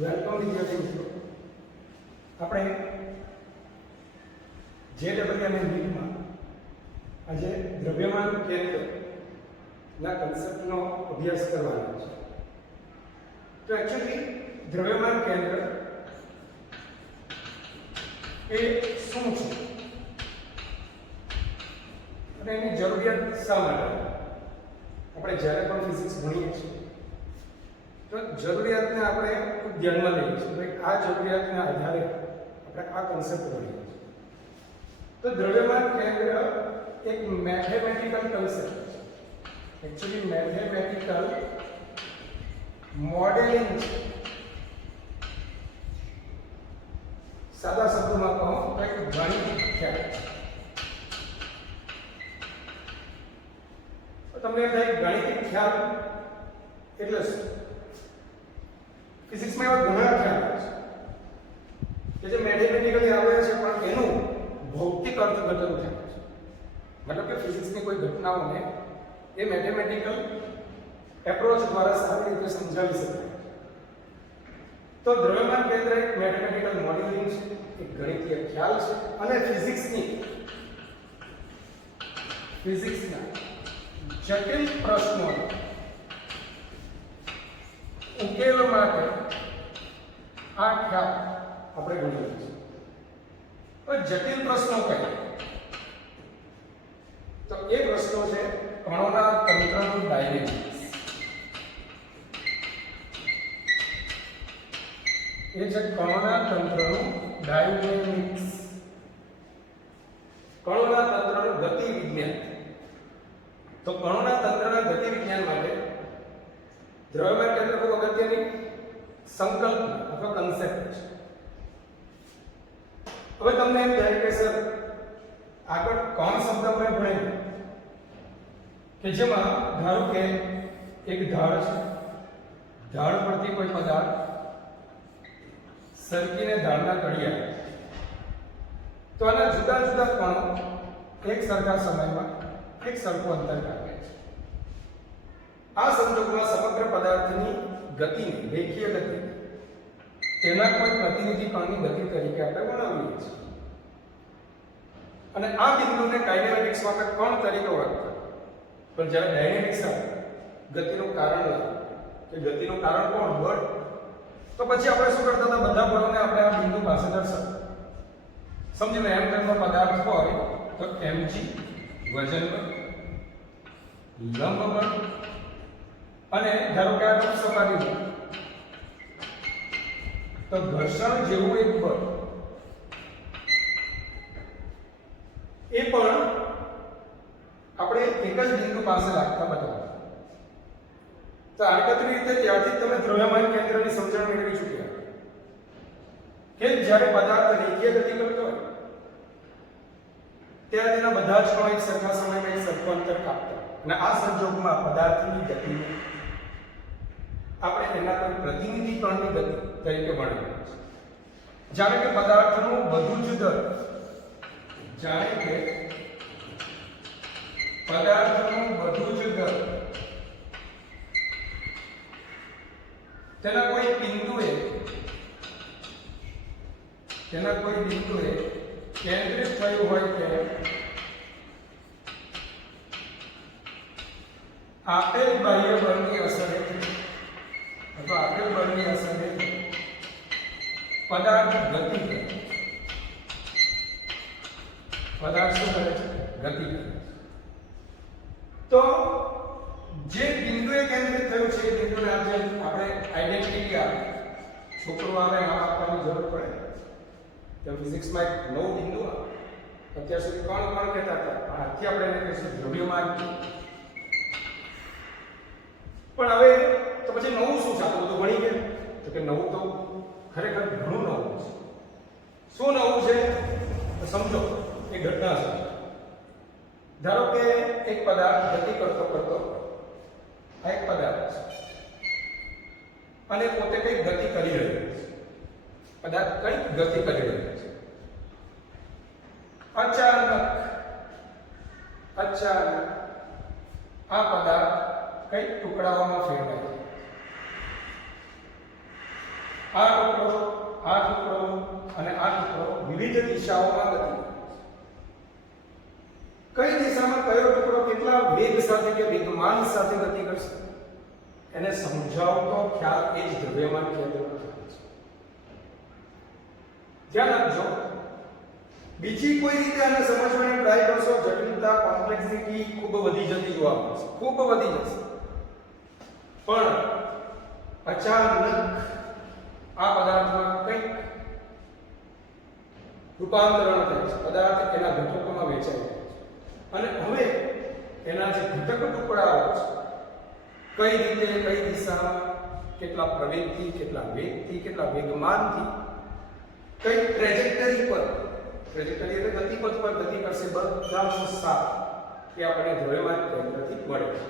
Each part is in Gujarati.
વેલકમ વિદ્યાર્થી મિત્રો. આપણે JEE નીટમાં આજે દ્રવ્યમાન કેન્દ્રના કન્સેપ્ટનો અભ્યાસ કરવાનો છે. તો એકચ્યુઅલી દ્રવ્યમાન કેન્દ્ર એ શું છે અને એની જરૂરિયાત શા માટે? આપણે જ્યારે પણ ફિઝિક્સ ભણીએ છીએ તો જરૂરિયાતને આપણે ધ્યાનમાં લઈએ છીએ. ભાઈ આ જરૂરિયાતના આધારે આપણે આ કન્સેપ્ટ ભણીએ છીએ. તો દ્રવ્યમાન કેન્દ્ર એક મેથેમેટિકલ કન્સેપ્ટ છે. એકચ્યુઅલી મેથેમેટિકલ મોડેલિંગ છે. સાદા શબ્દોમાં કહો તો એક ગણિત ખ્યાલ છે. તો તમને એમ થાય ગણિતિક ખ્યાલ એટલે શું? ફિઝિક્સમાં એવા ઘણા ખ્યાલ છે કે જે મેથેમેટિકલી આવે છે પણ એનું ભૌતિક અર્થઘટન થાય છે. મતલબ કે ફિઝિક્સની કોઈ ઘટનાઓને એ મેથેમેટિકલ એપ્રોચ દ્વારા સારી રીતે સમજાવી શકાય. તો દ્રવ્યમાન કેન્દ્ર એક મેથેમેટિકલ મોડેલિંગ છે, એક ગણિતીય ખ્યાલ છે અને ફિઝિક્સના જટિલ પ્રશ્નો ઉકેલ માટે આ ખ્યાલ આપણે ગણીએ છીએ. તો જટિલ પ્રશ્નો કયા? તો એ પ્રશ્નો છે કણોના તંત્રનું ડાયનેમિક્સ. એ છે કણોના તંત્રનું ડાયનેમિક્સ. કણોના તંત્રનું ગતિ વિજ્ઞાન. તો કણોના તંત્રના ગતિ વિજ્ઞાન માટે દ્રવ્યમાન કેન્દ્ર ખૂબ અગત્યની સંકલ્પના અથવા કન્સેપ્ટ છે. હવે તમને એમ થાય કે સર આગળ કણ શબ્દ આપણે ભણ્યો કે જેમાં ધારો કે એક ઢાળ છે, ઢાળ પરથી કોઈ પદાર્થ સરકીને ઢાળના તળિયા, તો આના જુદા જુદા કણો એક સરખા સમયમાં એક સરખું અંતર કાપે છે. આ સંજોગોમાં સમગ્ર પદાર્થની ગતિને, રેખીય ગતિ, તેના કોઈ પ્રતિનિધિ કણની ગતિ તરીકે આપણે વર્ણવીએ છીએ. અને આ બિંદુને કાઇનેમેટિક્સમાં આપણે કણ તરીકે ઓળખતા. પણ જ્યારે ડાયનેમિક્સ આવે, ગતિનું કારણ લાવે કે ગતિનું કારણ કોણ? બળ. તો પછી આપણે શું કરતા હતા? બધા બળોને આપણે આ બિંદુ પાસે દર્શાવતા. સમજી લો m નો પદાર્થ હોય તો mg વજન બળ, લંબ બળ, અને ધારો કે આ સપાટી છે તો ઘર્ષણ જેવું એક બળ, એ પણ આપણે એક જ બિંદુ પાસે લાગતા બતાવ્યા. તો આડકતરી રીતે ત્યારથી તમે દ્રવ્યમાન કેન્દ્રની સમજણ મેળવી ચૂક્યા કે જ્યારે પદાર્થ રેખીય ગતિ કરતો હોય ત્યારે તેના બધા જ કણો એક સરખા સમયમાં એક સરખું અંતર કાપતા. અને આ સંજોગોમાં પદાર્થની ગતિને આપણે એના કોઈ પ્રતિનિધિ કણની ગતિ તરીકે વર્ણવીએ છીએ. જાણે કે પદાર્થનું બધું જ દર, જાણે કે પદાર્થનું બધું જ દર તેના કોઈ બિંદુએ કેન્દ્રિત થયું હોય કે આપેલ બાહ્ય બળની અસરે અથવા આપેલ બળની અસરે પદાર્થ ગતિ કરે. પદાર્થ શું કરે છે? ગતિ કરે. તો જે બિંદુએ કેન્દ્રિત થયું છે એ બિંદુને આપણે આઈડેન્ટિટી આપે, છોકરો આવે નામ આપવાની જરૂર પડે. તો ફિઝિક્સમાં એક નવું બિંદુ આવે. અત્યાર સુધી કોણ કહેતા હતા? આજથી આપણે એને કહીશું દ્રવ્યમાન. પણ હવે તો પછી નવું શું છે? આ બધું ભણી ગયા તો કે નવું તો ખરેખર ઘણું નવું છે. શું નવું છે? તો સમજો એક ઘટના છે. ધારો કે એક પદાર્થ ગતિ કરતો આ એક પદાર્થ છે અને પોતે કંઈક ગતિ કરી રહ્યો છે. પદાર્થ કંઈક ગતિ કરી રહ્યો છે. અચાનક આ પદાર્થ કંઈક ટુકડાઓમાં ફેરવાય. આ ટુકડો અને આ ટુકડો વિવિધ દિશાઓમાં ગતિ કરે છે. કઈ દિશામાં કયો ટુકડો કેટલા વેગ સાથે કે વેગમાન સાથે ગતિ કરશે એને સમજાવતો ખ્યાલ એ જ દ્રવ્યમાન કેન્દ્રનો ખ્યાલ છે. ધ્યાન આપજો, બીજી કોઈ રીતે આને સમજવાની ટ્રાય કરશો, જટિલતા કોમ્પ્લેક્સિટી ખૂબ વધી જતી જોવા મળશે, ખૂબ વધી જશે. પણ અચાનક આ પદાર્થમાં કંઈક રૂપાંતરણ થાય છે, પદાર્થ એના ઘટકોમાં વેચાઈ જાય છે અને હવે એના જે ઘટક ટુકડાઓ છે કઈ રીતે કઈ દિશામાં કેટલા પ્રવેગથી કેટલા વેગથી કેટલા વેગમાનથી કઈ ટ્રેજેક્ટરી પર, ટ્રેજેક્ટરી એટલે ગતિપથ પર ગતિ કરશે, બધાનો સાર એ આપણે દ્રવ્યમાન કેન્દ્રથી મળે છે.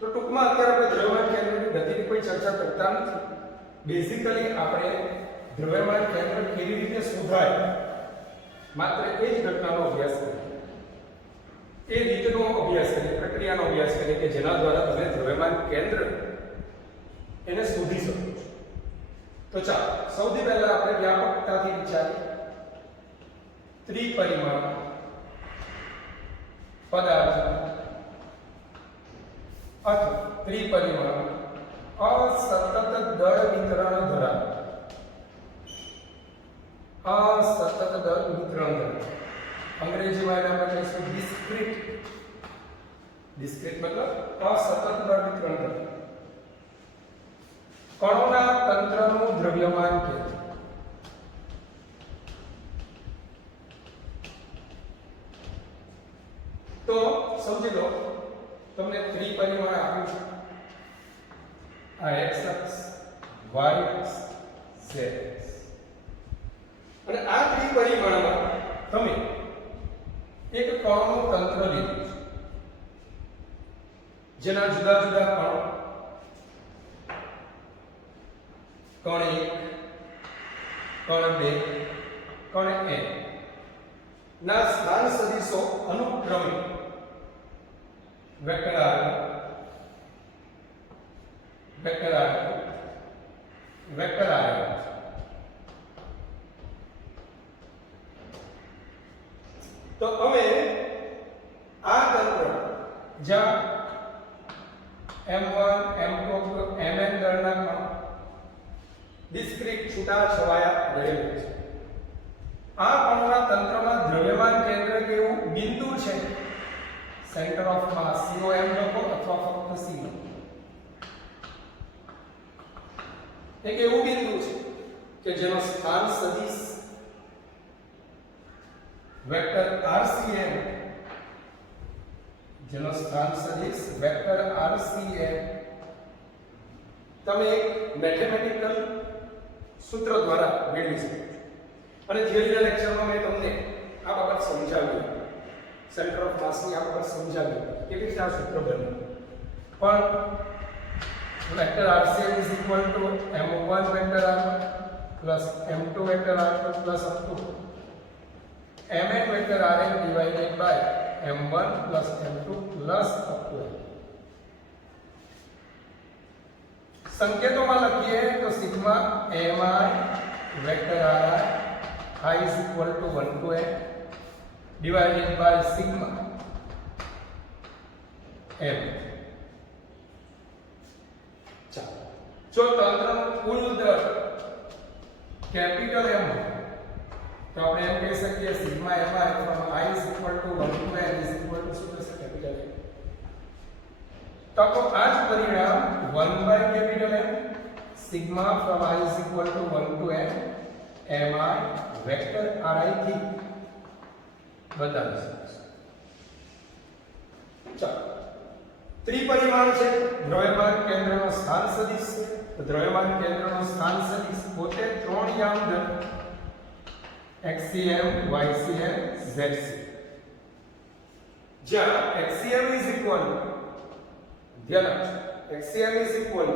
તો ટૂંકમાં અત્યારે આપણે દ્રવ્યમાન કેન્દ્રની ગતિની કોઈ ચર્ચા કરતા નથી. બેઝિકલી આપણે દ્રવ્યમાન કેન્દ્ર કેવી રીતે શોધાય માત્ર એ જ ઘટનાનો અભ્યાસ કરીએ, એ રીતનો અભ્યાસ કરીએ, પ્રક્રિયાનો અભ્યાસ કરીએ કે જેના દ્વારા તમે દ્રવ્યમાન કેન્દ્ર એને શોધી શકો છો. તો ચાલો સૌથી પહેલા આપણે વ્યાપકતાથી વિચારીએ. ત્રિપરિમાણ પદાર્થ અથવા ત્રિપરિમાણ અસતત દળ વિતરણ ધરાવે, અસતત દળ વિતરણ ધરાવે. અંગ્રેજીમાં એના આપણે કહીશું ડિસ્ક્રીટ. ડિસ્ક્રીટ મતલબ અસતત દળ વિતરણ ધરાવે. કણોના તંત્રનું દ્રવ્યમાન કેન્દ્ર. તો સમજી લો, તમને ત્રિપરિમાણ આપ્યું છે, આ x અક્ષ, y અક્ષ, z અક્ષ, અને આ ત્રિપરિમાણમાં તમે એક કણનું તંત્ર લીધું છે જેના જુદા જુદા કણો, કણ 1, કણ 2, કણ n ના સ્થાન સદિશો અનુક્રમે vector r1, vector r2, vector r1. તો હવે આ તંત્ર જ્યાં m1 m2 mn દળના કણ ડિસ્ક્રીટ છૂટા છવાયા રહેલા છે, આ કણોના તંત્રમાં દ્રવ્યમાન કેન્દ્ર કેવું બિંદુ છે, સેન્ટર ઓફ માસ COM લખો અથવા ફક્ત C લખો. એક એવું બિંદુ છે કે જેનો સ્થાન સદિશ વેક્ટર RCM, જેનો સ્થાન સદિશ વેક્ટર RCM તમે એક મેથેમેટિકલ સૂત્ર દ્વારા મેળવી શકો છો. અને થિયરીના લેક્ચરમાં મેં તમને આ બાબત સમજાવ્યું, સેન્ટર ઓફ માસની આ બાબત સમજાવ્યું કેવી રીતે આ સૂત્ર બન્યું. પણ vector RCM is equal to m1 vector r1 plus m2 vector r2 plus up to mn vector rn divided by m1 plus m2 plus up to n. સંકેતોમાં લખીએ તો sigma mi vector ri I is equal to 1 to n divided by sigma m. ચાલો, જો તંત્રનું કુલ દળ કેપિટલ M તો આપણે એમ કહી શકીએ sigma mi from I is equal to 1 to n is equal to શું થશે કેપિટલ M. તો આ જ પરિણામ 1 by capital M sigma from I is equal to 1 to n mi vector ri થી બતાવી શકીશું. ચાલો, ત્રિપરિમાણ છે, દ્રવ્યમાન કેન્દ્રનો સ્થાન સદિશ છે. તો દ્રવ્યમાન કેન્દ્રનો સ્થાન સદિશ પોતે ત્રણ યામ ધરાવે, xcm, ycm, zcm. જ્યાં xcm is equal, ધ્યાન આપજો, xcm is equal,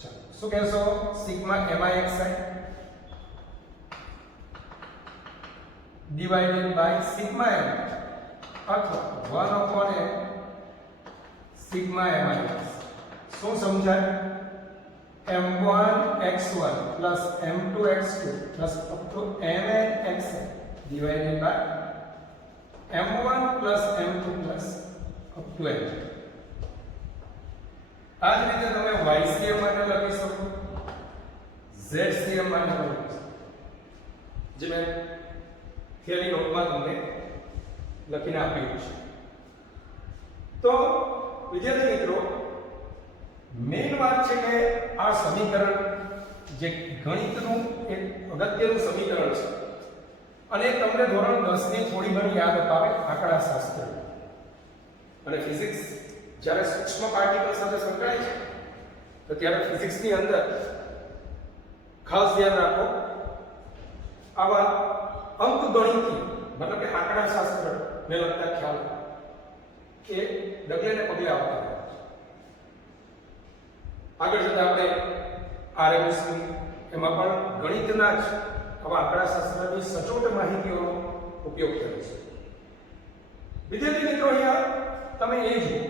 ચાલો શું કહેશો, sigma mixi divided by sigma m અથવા 1 upon n sigma mix. શું સમજાય? m1x1 plus m2x2 plus up to mnxn divided by m1 plus m2 plus up to n. આ જ રીતે તમે ycm માટે લખી શકો, zcm માટે લખી શકો, જે મેં થિયરી નોટમાં તમને લખીને આપ્યું છે. તો વિદ્યાર્થી મિત્રો, મેઇન વાત છે કે આ સમીકરણ જે ગણિતનું એક અગત્યનું સમીકરણ છે અને તમને ધોરણ 10 ની થોડી ઘણી યાદ અપાવે આંકડાશાસ્ત્ર અને ફિઝિક્સ. જ્યારે સૂક્ષ્મ પાર્ટિકલ સાથે સંકળાય છે તો ત્યારે ફિઝિક્સની અંદર ખાસ ધ્યાન રાખો, આવા અંકગણિતીય મતલબ કે આંકડાશાસ્ત્ર ને લગતા ખ્યાલ કે ડગલે ને પગલે આવતા હોય. આગળ જતા આપણે RMS એમાં પણ ગણિતના જ આવા આંકડાશાસ્ત્રની સચોટ માહિતીઓનો ઉપયોગ કર્યો છે. વિદ્યાર્થી મિત્રો, અહીંયા તમે એ જુઓ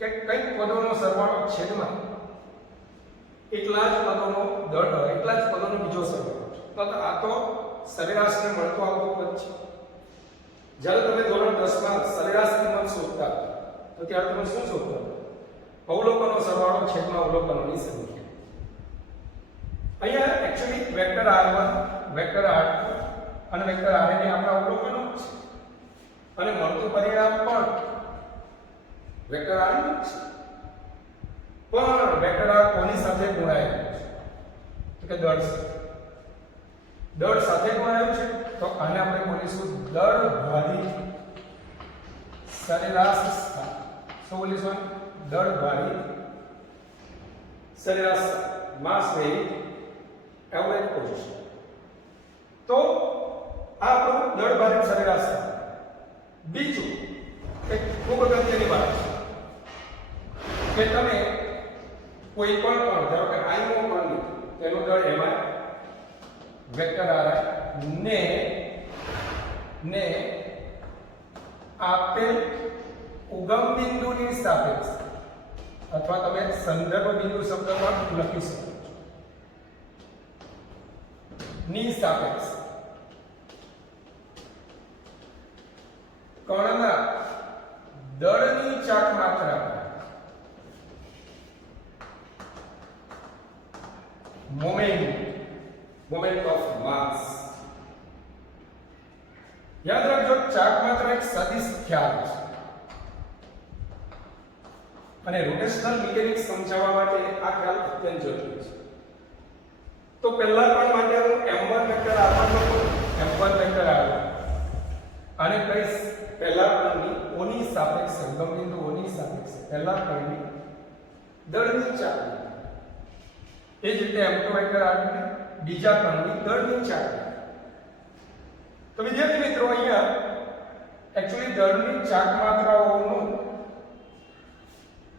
કે કઈક પદોનો સરવાળો છેદમાં એટલા જ પદોનો દળ હોય, એટલા જ પદોનો બીજો સરવાળો છે. તો આ તો સરેરાશને મળતો આવતો પદ છે. જ્યારે તમે ધોરણ 10 માં સરેરાશ કિંમત શોધતા તો ત્યારે તમે શું શોધતા? અવલોકનનો સરવાળો છેદમાં અવલોકનોની સંખ્યા. અહીંયા actually vector r1, vector r2 અને વેક્ટર rn એ આપણા અવલોકનો છે અને મળતું પરિણામ પણ વેક્ટર r નું છે. પણ વેક્ટર r કોની સાથે ગુણાયેલું છે? તો કે દળ સાથે. દળ સાથે ગુણાયેલું છે તો આને આપણે બોલીશું દળ ભારી સરેરાશ સ્થાન. શું બોલીશું? દળ ભારી સરેરાશ માસ વેઇટ એવરેજ પોઝિશન. તો આ આપણું દળ ભારી સરેરાશ સ્થાન. બીજું એક ખૂબ અગત્યની વાત છે કે તમે કોઈ પણ ધારો કે i નો કણ લીધો, તેનો દળ mi વેક્ટર ri ને આપેલ ઉગમ બિંદુની સાપેક્ષ અથવા તમે સંદર્ભ બિંદુ શબ્દ પણ લખી શકો છો, ની સાપેક્ષ કણના દળની ચાક માત્રા મોમેન્ટ ઓફ માસ. યાદ રાખજો, ચાક માત્રા એક સદિશ ખ્યાલ છે અને રોટેશનલ મિકેનિક્સ સમજાવવા માટે આ ખ્યાલ અત્યંત જરૂરી છે. તો પહેલા પણ માટે હું m1 વેક્ટર r1 લખું, m1 વેક્ટર r1 આને કહીશ પહેલા કણની ઓની સાપેક્ષે, ઉગમ બિંદુ ઓની સાપેક્ષે પહેલા કણની દળની ચાક. એ જ રીતે m2 વેક્ટર r2 બીજા કણની દળની ચાક. તો વિદ્યાર્થી મિત્રો, અહીંયા એક્ચ્યુઅલી દળની ચાક માત્રાઓનો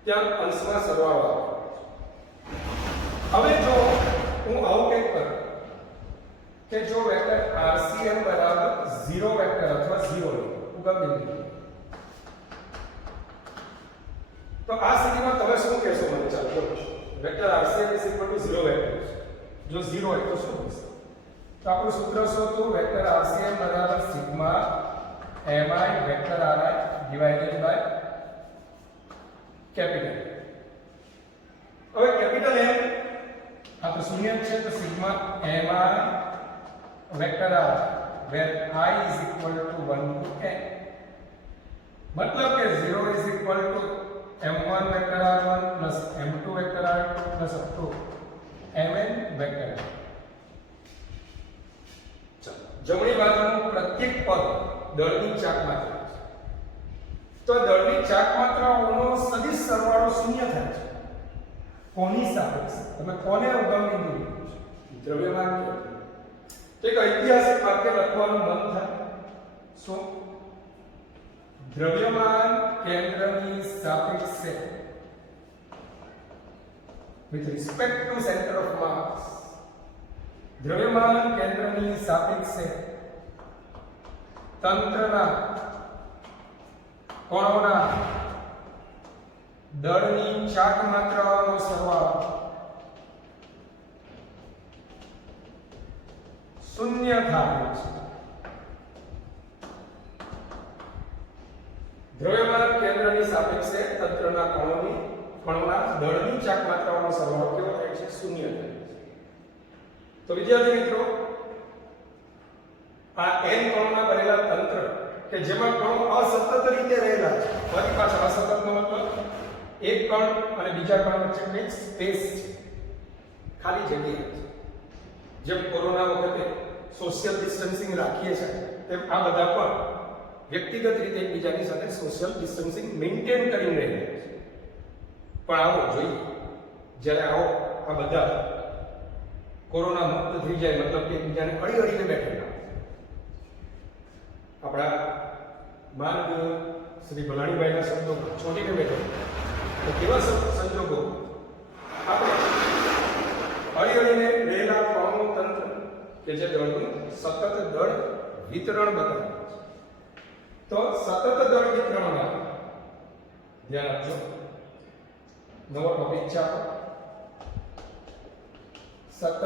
ત્યાં અંશમાં સરવાળો આવે. હવે જો હું આવું કંઈક કરું કે જો વેક્ટર RCM બરાબર 0 વેક્ટર અથવા 0 ઉગમ બિંદુ, તો આ સ્થિતિમાં તમે શું કહેશો? મને ચાલો બોલો. વેક્ટર RCM 0 વેક્ટર જો 0 હોય તો શું થશે? તો આપણું સૂત્ર શું હતું? વેક્ટર RCM બરાબર sigma mi vector ri divided by capital. હવે કેપિટલ M આ તો શૂન્ય છે તો sigma mi vector r where I is equal to 1 to n. मतलब કે 0 is equal to m1 vector r1 plus m2 vector r2 plus up to mn vector. જમણી બાજુનું પ્રત્યેક પદ દળની ચાક માત્રા છે. તો દળની ચાક માત્રાઓનો સદિશ સરવાળો શૂન્ય થાય છે. કોની સાપેક્ષે? તમે કોને ઉગમ બિંદુ લીધું છે? દ્રવ્યમાન કેન્દ્ર. તો એક ઐતિહાસિક વાક્ય લખવાનું મન થાય. શું? દ્રવ્યમાન કેન્દ્રની સાપેક્ષે with respect to center of mass, દ્રવ્યમાન કેન્દ્રની સાપેક્ષે તંત્રના કણોના દળની ચાક માત્રાઓનો સરવાળો શૂન્ય થાય છે. દ્રવ્યમાન કેન્દ્રની સાપેક્ષે તંત્રના કણોના દળની ચાક માત્રાઓનો સરવાળો કેવો થાય છે? શૂન્ય થાય છે. તો વિદ્યાર્થી મિત્રો, આ n કણોના બનેલા તંત્ર કે જેમાં કણો અસતત રીતે રહેલા છે. ફરી પાછા અસતતનો મતલબ એક કણ અને બીજા કણ વચ્ચે એક સ્પેસ છે, ખાલી જગ્યા છે. જેમ કોરોના વખતે સોશિયલ ડિસ્ટન્સિંગ રાખીએ છીએ તેમ આ બધા પણ વ્યક્તિગત રીતે એકબીજાની સાથે સોશિયલ ડિસ્ટન્સિંગ મેન્ટેન કરીને રહે છે. પણ આવો જોઈએ, જ્યારે આવો આ બધા કોરોના મુક્ત થઈ જાય, મતલબ કે એકબીજાને અડીને બેઠેલા, આપણા માનનીય શ્રી ભલાણીભાઈના શબ્દો છોડીને બેઠો, તો કેવા સંજોગો આપણે અડીને રહેલા કણોનું તંત્ર કે જે દળનું સતત દળ વિતરણ બતાવે છે. તો સતત દળ વિતરણમાં ધ્યાન આપજો, નવો ટોપિક છે આપણો, સતત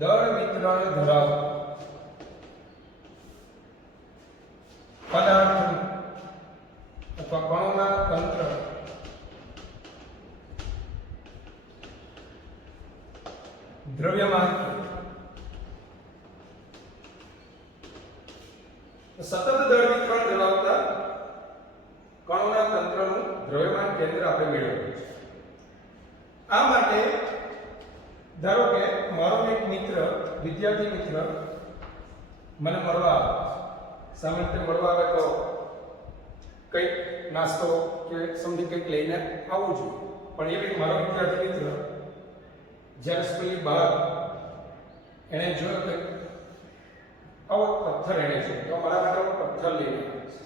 દળ વિતરણ ધરાવતા પદાર્થ અથવા કણોના તંત્ર દ્રવ્યમાન. સતત દળ વિતરણ ધરાવતા કણોના તંત્રનું દ્રવ્યમાન કેન્દ્ર આપણે મેળવ્યું છે. આ માટે ધારો કે મારો એક મિત્ર, વિદ્યાર્થી મિત્ર મને મળવા આવે. સામાન્ય રીતે મળવા આવે તો કંઈક નાસ્તો કે સમજી કંઈક લઈને આવવું જોઈએ. પણ એ મારો વિદ્યાર્થી મિત્ર જ્યારે સ્કૂલની બહાર એણે જોયો કે આવો પથ્થર એને છે, તો મારા માટે પથ્થર લઈને આવે છે.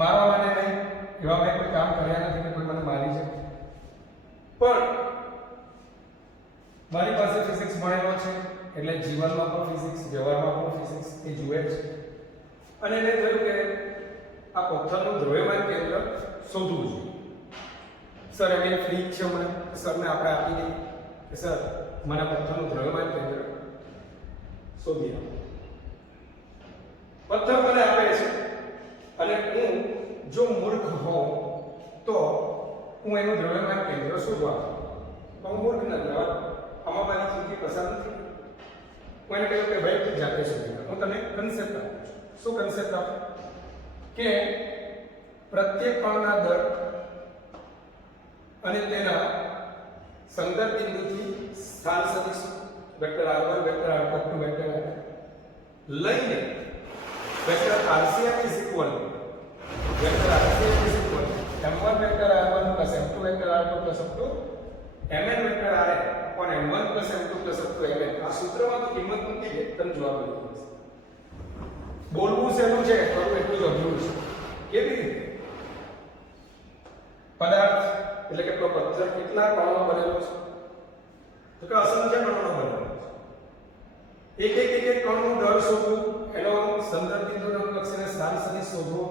મારવા માટે નહીં, એવા મેં કોઈ કામ કર્યા નથી કે કોઈ મને મારી છે, પણ મારી પાસે ફિઝિક્સ ભણેલો છે એટલે જીવનમાં પણ ફિઝિક્સ, વ્યવહારમાં પણ ફિઝિક્સ એ જુએ છે. અને એને થયું કે આ પથ્થરનું દ્રવ્યમાન કેન્દ્ર શોધવું જોઈએ. સર એમ ફ્રી છે, મને સરને આપણે આપી દઈએ કે સર મને પથ્થરનું દ્રવ્યમાન કેન્દ્ર શોધી આપો. પથ્થર મને આપે છે અને હું જો મૂર્ખ હોઉં તો હું એનું દ્રવ્યમાન કેન્દ્ર શોધવા, તો હું મૂર્ખ નથી, આમાં મારી જિંદગી પસાર નથી. હું એને કહ્યું કે ભાઈ તું જાતે શોધી લે. હું તને કન્સેપ્ટ આપું છું. શું કન્સેપ્ટ આપું? કે પ્રત્યેક કણના દળ અને તેના સંદર્ભ બિંદુથી સ્થાન સદિશ vector r1 vector r2 vector r લઈને vector RCM is equal vector RCM is equal m1 vector r1 plus m2 vector r2 plus m2 mn vector rn upon m1 plus m2 plus m2 mn. આ સૂત્રમાં તો કિંમત મૂકી દે, તમને જવાબ મળી જશે. બોલવું સહેલું છે, કરવું એટલું જ અઘરું છે. કેવી રીતે? પદાર્થ એટલે કે પથ્થર કેટલા કણોનો બનેલો છે? તો કે અસંખ્ય કણોનો બનેલો છે. એક કણનું દળ શોધવું, એનો સંદર્ભ બિંદુને અનુલક્ષીને સ્થાન સદિશ શોધવો,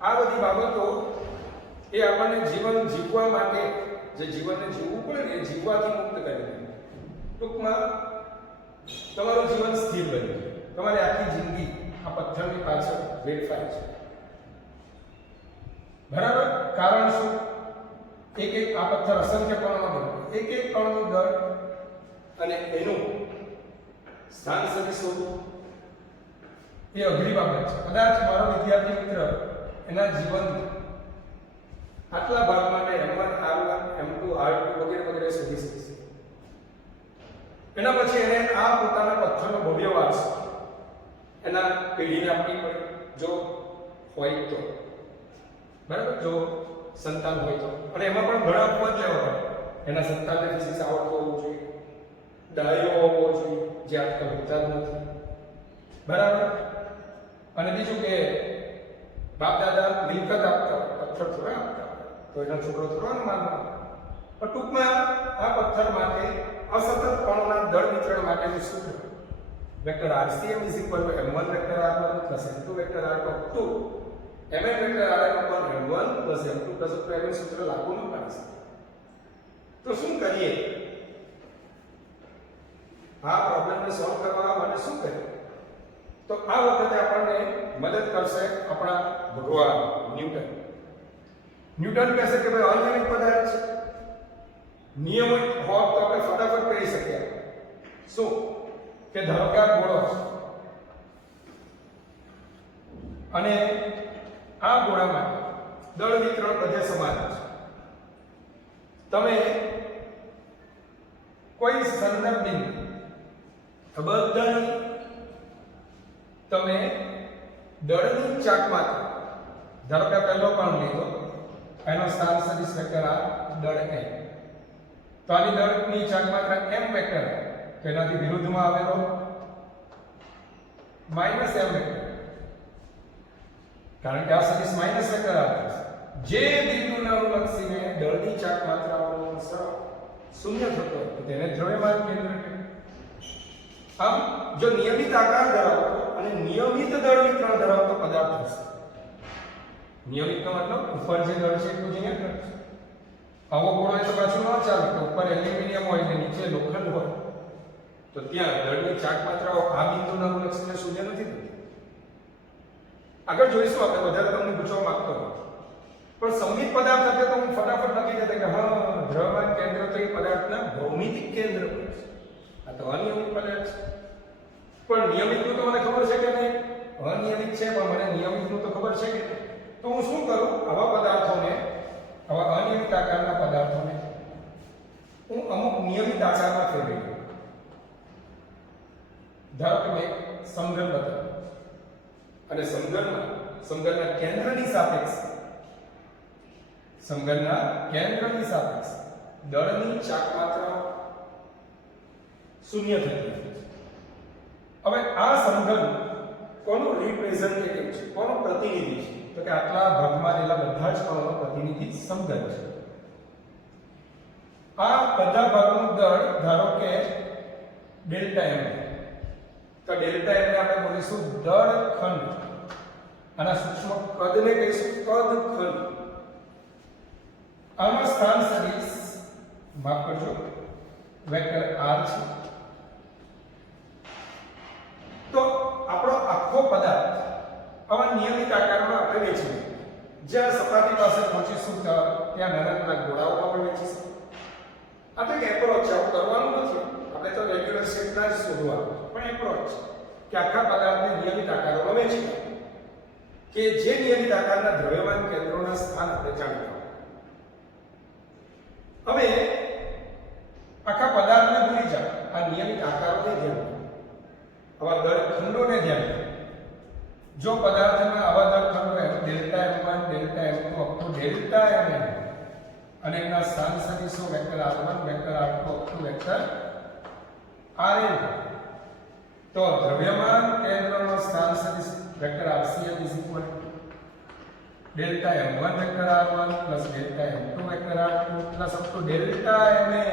આ બધી બાબતો એ આપણને જીવન જીવવા માટે, જે જીવનને જીવવું પડે ને એ જીવવાથી મુક્ત કરી દે. ટૂંકમાં તમારું જીવન સ્થિર બની જાય. તમારી આખી જિંદગી આ પથ્થરની પાછળ વેડફાય છે. બરાબર? કારણ શું? એક આ પથ્થર અસંખ્ય કણોમાં બનેલો, એક કણનું દળ અને એનું સ્થાન સદિશ શોધવું એ અઘરી બાબત છે. કદાચ મારો વિદ્યાર્થી મિત્ર એના જીવન આટલા ભાગ માટે m1 r1 m2 r2 વગેરે વગેરે શોધી શકશે. એના પછી એને આ પોતાના પથ્થરનો ભવ્ય વારસો એના પેઢીને આપવી પડે, જો હોય તો. બરાબર? જો સંતાન હોય તો. અને એમાં પણ ઘણા ઉપવાસ લેવા પડે. એના સંતાનને ફિઝિક્સ આવડતું હોવું જોઈએ, ડાયો હોવો જોઈએ, જે આજકાલ હોતા જ નથી. બરાબર? અને બીજું કે બાપ દાદા મિલકત આપતા હોય, પથ્થર થોડા આપતા હોય, તો એનો છોકરો થોડો માનવાનો. પણ ટૂંકમાં આ પથ્થર માટે અસતત કણોના દળ વિતરણ માટેનું સૂત્ર vector RCM is equal to m1 vector r1 plus m2 vector r2 to mn vector rn upon m1 plus m2 plus m2 સૂત્ર લાગુ ન પાડી શકે. તો શું કરીએ? આ પ્રોબ્લેમને સોલ્વ કરવા માટે શું કર્યું? તો આ વખતે આપણને મદદ કરશે આપણા ભગવાન ન્યૂટન. ન્યૂટન કહેશે કે ભાઈ અનિયમિત પદાર્થ છે, નિયમિત હોત તો આપણે ફટાફટ કહી શકીએ. શું કે ધારો કે આ ગોળો છે અને આ ગોળામાં દળ વિતરણ બધે સમાન છે. તમે કોઈ સંદર્ભ બિંદુ બધાની તમે દળની ચાકમાં ધારો કે પહેલો કણ લીધો, એનો સ્થાન સદિશ વેક્ટર આ દળ n, તો આની દળની ચાકમાત્ર m વેક્ટર તેનાથી વિરુદ્ધમાં આવેલો માઈનસ m વેક્ટર, કારણ કે આ સદિશ માઈનસ વેક્ટર આપે છે. જે બિંદુને અનુલક્ષીને દળની ચાકમાત્રાઓનો સરળ શૂન્ય થતો હોય તો તેને દ્રવ્યમાન કેન્દ્ર કહેવાય. આમ જો નિયમિત આકાર ધરાવતો અને નિયમિત દળ વિતરણ ધરાવતો પદાર્થ હશે, નિયમિતનો મતલબ ઉપર જે દળ છે એટલું જ અહીંયા દળ છે. આવો ગોળો હોય તો પાછું ન ચાલે કે ઉપર એલ્યુમિનિયમ હોય ને નીચે લોખંડ હોય, તો ત્યાં દળની ચાકમાત્રાઓ આ બિંદુને અનુલક્ષીને શૂન્ય નથી થતી. આગળ જોઈશું, આપણે વધારે તમને પૂછવા માંગતો નથી, પણ સંમિત પદાર્થ એટલે તો હું ફટાફટ લખી દેતા કે હા દ્રવ્યમાન કેન્દ્ર તો એ પદાર્થના ભૌમિતિક કેન્દ્ર પર છે. આ તો અનિયમિત પદાર્થ છે, પણ નિયમિતનું તો મને ખબર છે કે નહીં? અનિયમિત છે પણ મને નિયમિતનું તો ખબર છે કે નહીં. તો હું શું કરું? આવા પદાર્થોને, આવા અનિયમિત આકારના પદાર્થોને હું અમુક નિયમિત આકારમાં ફેરવી દઉં. ધારો કે મેં સમઘન બતાવ્યું અને સમઘનના કેન્દ્રની સાપેક્ષે દળની ચાકમાત્રા શૂન્ય થતી હોય છે. હવે આ સમઘન કોનું રિપ્રેઝેન્ટેટિવ છે, કોનું પ્રતિનિધિ છે? તો કે આટલા ભાગમાં રહેલા બધા જ કણોનો પ્રતિનિધિ સમઘન છે. આ બધા ભાગનું દળ ધારો કે ડેલ્ટા m, તો ડેલ્ટા m ને આપણે બોલીશું દળ ખંડ. આના સૂક્ષ્મ કદને કહીશું કદ ખંડ. આમાં સ્થાન સદિશ, માફ કરજો, વેક્ટર r છે. તો આપણો આખો પદાર્થ આવા નિયમિત આકારમાં આપણે વહેંચીએ. જ્યાં સપાટી પાસે પહોંચીશું ત્યાં નાના નાના ગોળાઓમાં પણ વહેંચીશું. આ તો એક એપ્રોચ છે, આવું કરવાનું નથી. આપણે તો રેગ્યુલર શેપના જ શોધવાનું, પણ એપ્રોચ કે આખા પદાર્થને નિયમિત આકારોમાં વહેંચી કે જે નિયમિત આકારના દ્રવ્યમાન કેન્દ્રોના સ્થાન આપણે જાણતા. હવે આખા પદાર્થને ભૂલી જાઓ, આ નિયમિત આકારોને ધ્યાન, આવા દળ ખંડોને ધ્યાન. જો પદાર્થમાં આવા દળ ખંડો delta m1, delta m2 up to delta mn અને એના સ્થાન સદિશો vector r1, vector r2 up to vector rn, તો દ્રવ્યમાન કેન્દ્રનો સ્થાન સદિશ vector rcm is equal to delta m1 vector r1 plus delta m2 vector r2 plus up to delta mn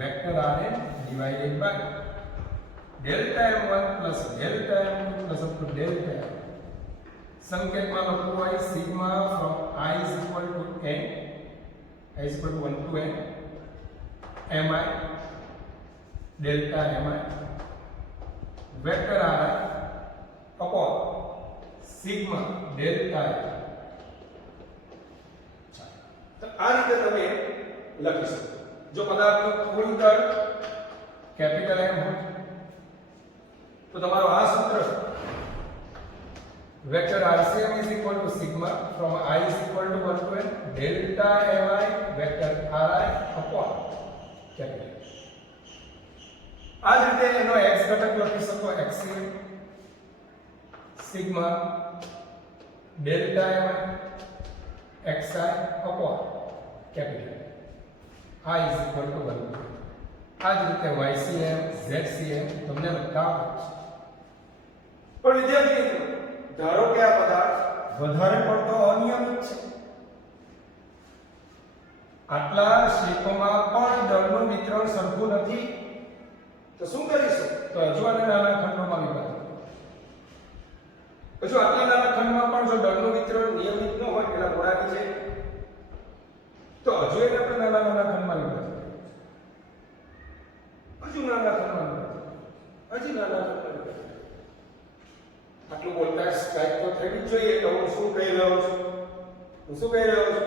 vector rn divided by delta m1 plus delta m2 plus up to delta m. સંકેતમાં લખવું હોય sigma from I is equal to n, I is equal to 1 to n mi delta mi vector r upon sigma delta m. તો આ રીતે તમે લખી શકો. જો પદાર્થનું કુલ દળ કેપિટલ M હોય તો તમારો આ સૂત્ર vector RCM is equal to sigma from I is equal to 1 to n delta mi vector ri upon capital. આ જ રીતે એનો x ઘટક લખી શકો xcm sigma delta mi xi upon capital I is equal to 1. આ જ રીતે ycm zcm તમને લખતા આવડે છે. પણ વિદ્યાર્થી મિત્રો, ધારો કે આ પદાર્થ વધારે પડતો અનિયમિત છે, આટલા શેપમાં પણ દળનું વિતરણ સરખું નથી, તો શું કરીશું? તો હજુ આને નાના ખંડોમાં વિભાજિત. હજુ આટલા નાના ખંડમાં પણ જો દળનું વિતરણ નિયમિત ન હોય, પેલા ગોળાની છે, તો હજુ એને આપણે નાના નાના ખંડમાં વિભાજિત. હજુ નાના ખંડમાં વિભાજિત. આટલું બોલતા સ્ટ્રાઇક તો થવી જ જોઈએ કે હું શું કહી રહ્યો છું. હું શું કહી રહ્યો છું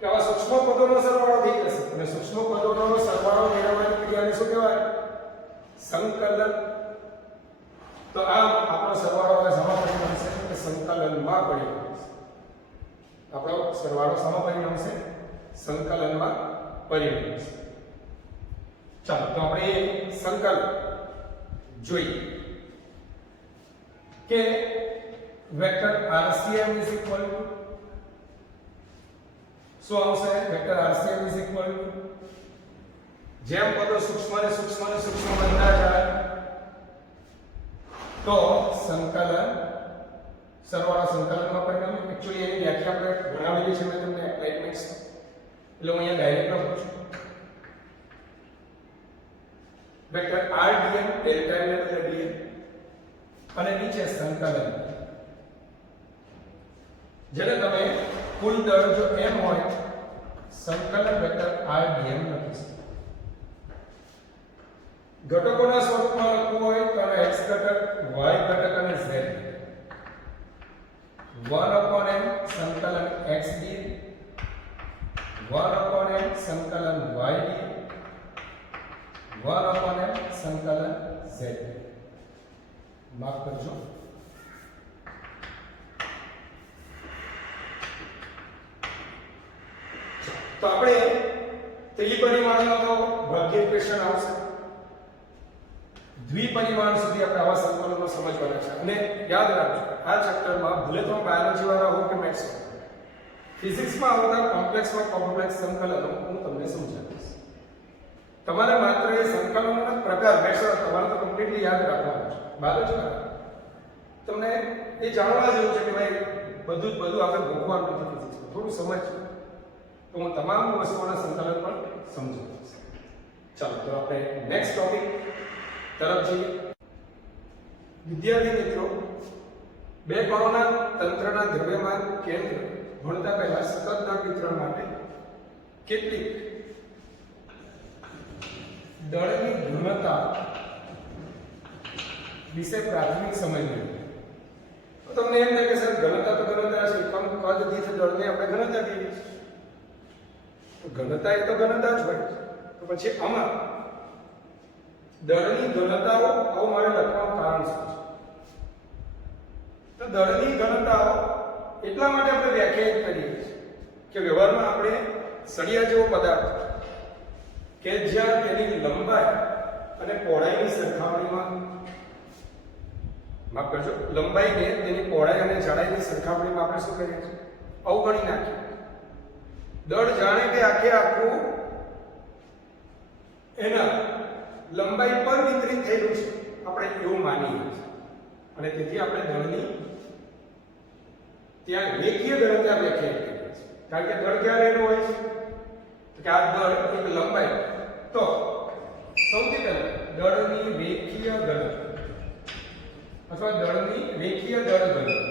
કે આવા સૂક્ષ્મ પદોનો સરવાળો થઈ જશે અને સૂક્ષ્મ પદોનો સરવાળો મેળવવાની ક્રિયાને શું કહેવાય? સંકલન. તો આ આપણો સરવાળો હવે શામાં પરિણમશે કે સંકલનમાં પરિણમશે. આપણો સરવાળો શામાં પરિણમશે? સંકલનમાં પરિણમશે. ચાલો તો આપણે સંકલન જોઈએ કે vector RCM is equal to શું આવશે? Vector RCM is equal to જેમ પદો સૂક્ષ્મ ને સૂક્ષ્મ ને સૂક્ષ્મ બનતા જાય તો સંકલન સરવાળો સંકલનમાં પરિણમે. એક્ચ્યુઅલી એની વ્યાખ્યા આપણે ભણાવેલી છે મેં તમને એપ્લાઇડમેન્ટ્સ, એટલે હું અહીંયા ડાયરેક્ટ લખું છું. વેક્ટર RDM ડેલ્ટા ને બદલે dm અને નીચે સંકલન, જેને તમે કુલ દળ જો m હોય સંકલન વેક્ટર RDM લખી શકો. ઘટકોના સ્વરૂપમાં લખવું હોય તો x ઘટક, y ઘટક અને z 1/n સંકલન x dm, 1/n સંકલન y dm, 1/n સંકલન z. માફ કરજો. તો આપણે ત્રિપરિમાણનો તો ભાગ્ય ઇક્વેશન આવશે. દ્વિપરિમાણ સુધી આપણે આવા સંકલનો સમજવાના છે. અને યાદ રાખજો આ ચેપ્ટરમાં ભલે તમે બાયોલોજી વાળા હો કે મેથ્સ ફિઝિક્સમાં આવતા કોમ્પ્લેક્સ સંકલનો હું તમને સમજાવીશ. તમારે માત્ર એ સંકલનોના પ્રકાર મેથડ તમારે તો કમ્પ્લીટલી યાદ રાખવાનું છે. બાયોલોજી વાળા તમને એ જાણવા જેવું છે કે ભાઈ બધું આપણે ભોગવાનું નથી ફિઝિક્સમાં. થોડું સમજ તો હું તમામ વસ્તુઓના સંકલન પણ સમજાવીશ. ચાલો તો આપણે નેક્સ્ટ ટોપિક તરફ જઈએ. વિદ્યાર્થી મિત્રો, બે કણોના તંત્રના દ્રવ્યમાન કેન્દ્ર ભણતા પહેલા સતત દળ વિતરણ માટે કેટલીક દળની ઘનતા વિશે પ્રાથમિક સમજ મેળવી. તો તમને એમ થાય કે સર ઘનતા તો ઘનતા છે, એકમ કદ દીઠ દળને આપણે ઘનતા કહીએ છીએ. તો ઘનતા એ તો ઘનતા જ હોય. તો પછી આમાં દળની ઘનતાઓ આવું મારે લખવાનું કારણ શું છે? તો દળની ઘનતાઓ એટલા માટે આપણે વ્યાખ્યાયિત કરીએ છીએ કે વ્યવહારમાં આપણે સળિયા જેવો પદાર્થ કે જ્યાં તેની લંબાઈ અને પહોળાઈની સરખામણીમાં માફ કરજો લંબાઈને તેની પહોળાઈ અને જાડાઈની સરખામણીમાં આપણે શું કરીએ છીએ? અવગણી નાખીએ. દળ જાણે કે આખે આખું એના લંબાઈ પર વિતરિત થયેલું છે આપણે એવું માનીએ છીએ. અને તેથી આપણે દળની ત્યાં રેખીય ઘનતા વ્યાખ્યાયિત કરીએ છીએ. કારણ કે દળ ક્યાં રહેલું હોય છે? કે આ દળ એક લંબાઈ. તો સૌથી પહેલા દળની રેખીય ઘનતા અથવા દળની રેખીય દળ ઘનતા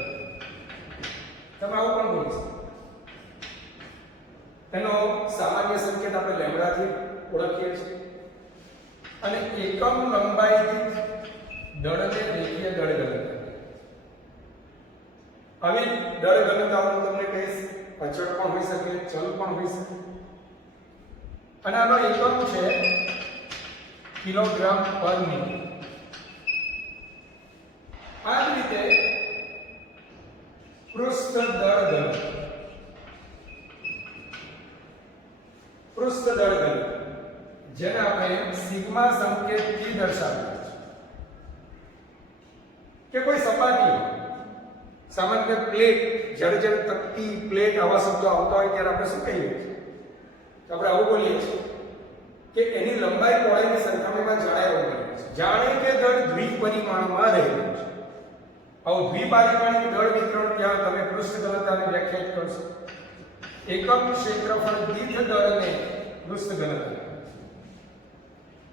તમે આવું પણ બોલી શકો. તેનો સામાન્ય સંકેત આપણે લેમ્બડાથી ઓળખીએ છીએ. અને એકમ લંબાઈ દીઠ દળને રેખીય દળ ઘનતા. આવી દળ ઘનતાઓ હું તમને કહીશ. અચળ પણ હોઈ શકે, ચલ પણ હોઈ શકે. અને આનો એકમ છે કિલોગ્રામ પર મીટર. આ જ રીતે પૃષ્ઠ દળ ઘનતા. પૃષ્ઠ દળ ઘનતા જેને આપણે સિગ્મા સંકેતથી દર્શાવીએ છીએ. કે કોઈ સપાટી સામાન્ય પ્લેટ, જ્યારે તકતી, પ્લેટ આવા શબ્દો આવતા હોય ત્યારે આપણે શું કહીએ છીએ? તો આપણે આવું બોલીએ છીએ કે એની લંબાઈ પહોળાઈની સરખામણીમાં જાડાઈ અવગણીએ છીએ. જાણે કે દળ દ્વિપરિમાણમાં રહેલું છે. આવું દ્વિપરિમાણીય દળ વિતરણ ત્યાં તમે પૃષ્ઠ ઘનતાને વ્યાખ્યાયિત કરશો. એકમ ક્ષેત્રફળ દીઠ દળને પૃષ્ઠ ઘનતા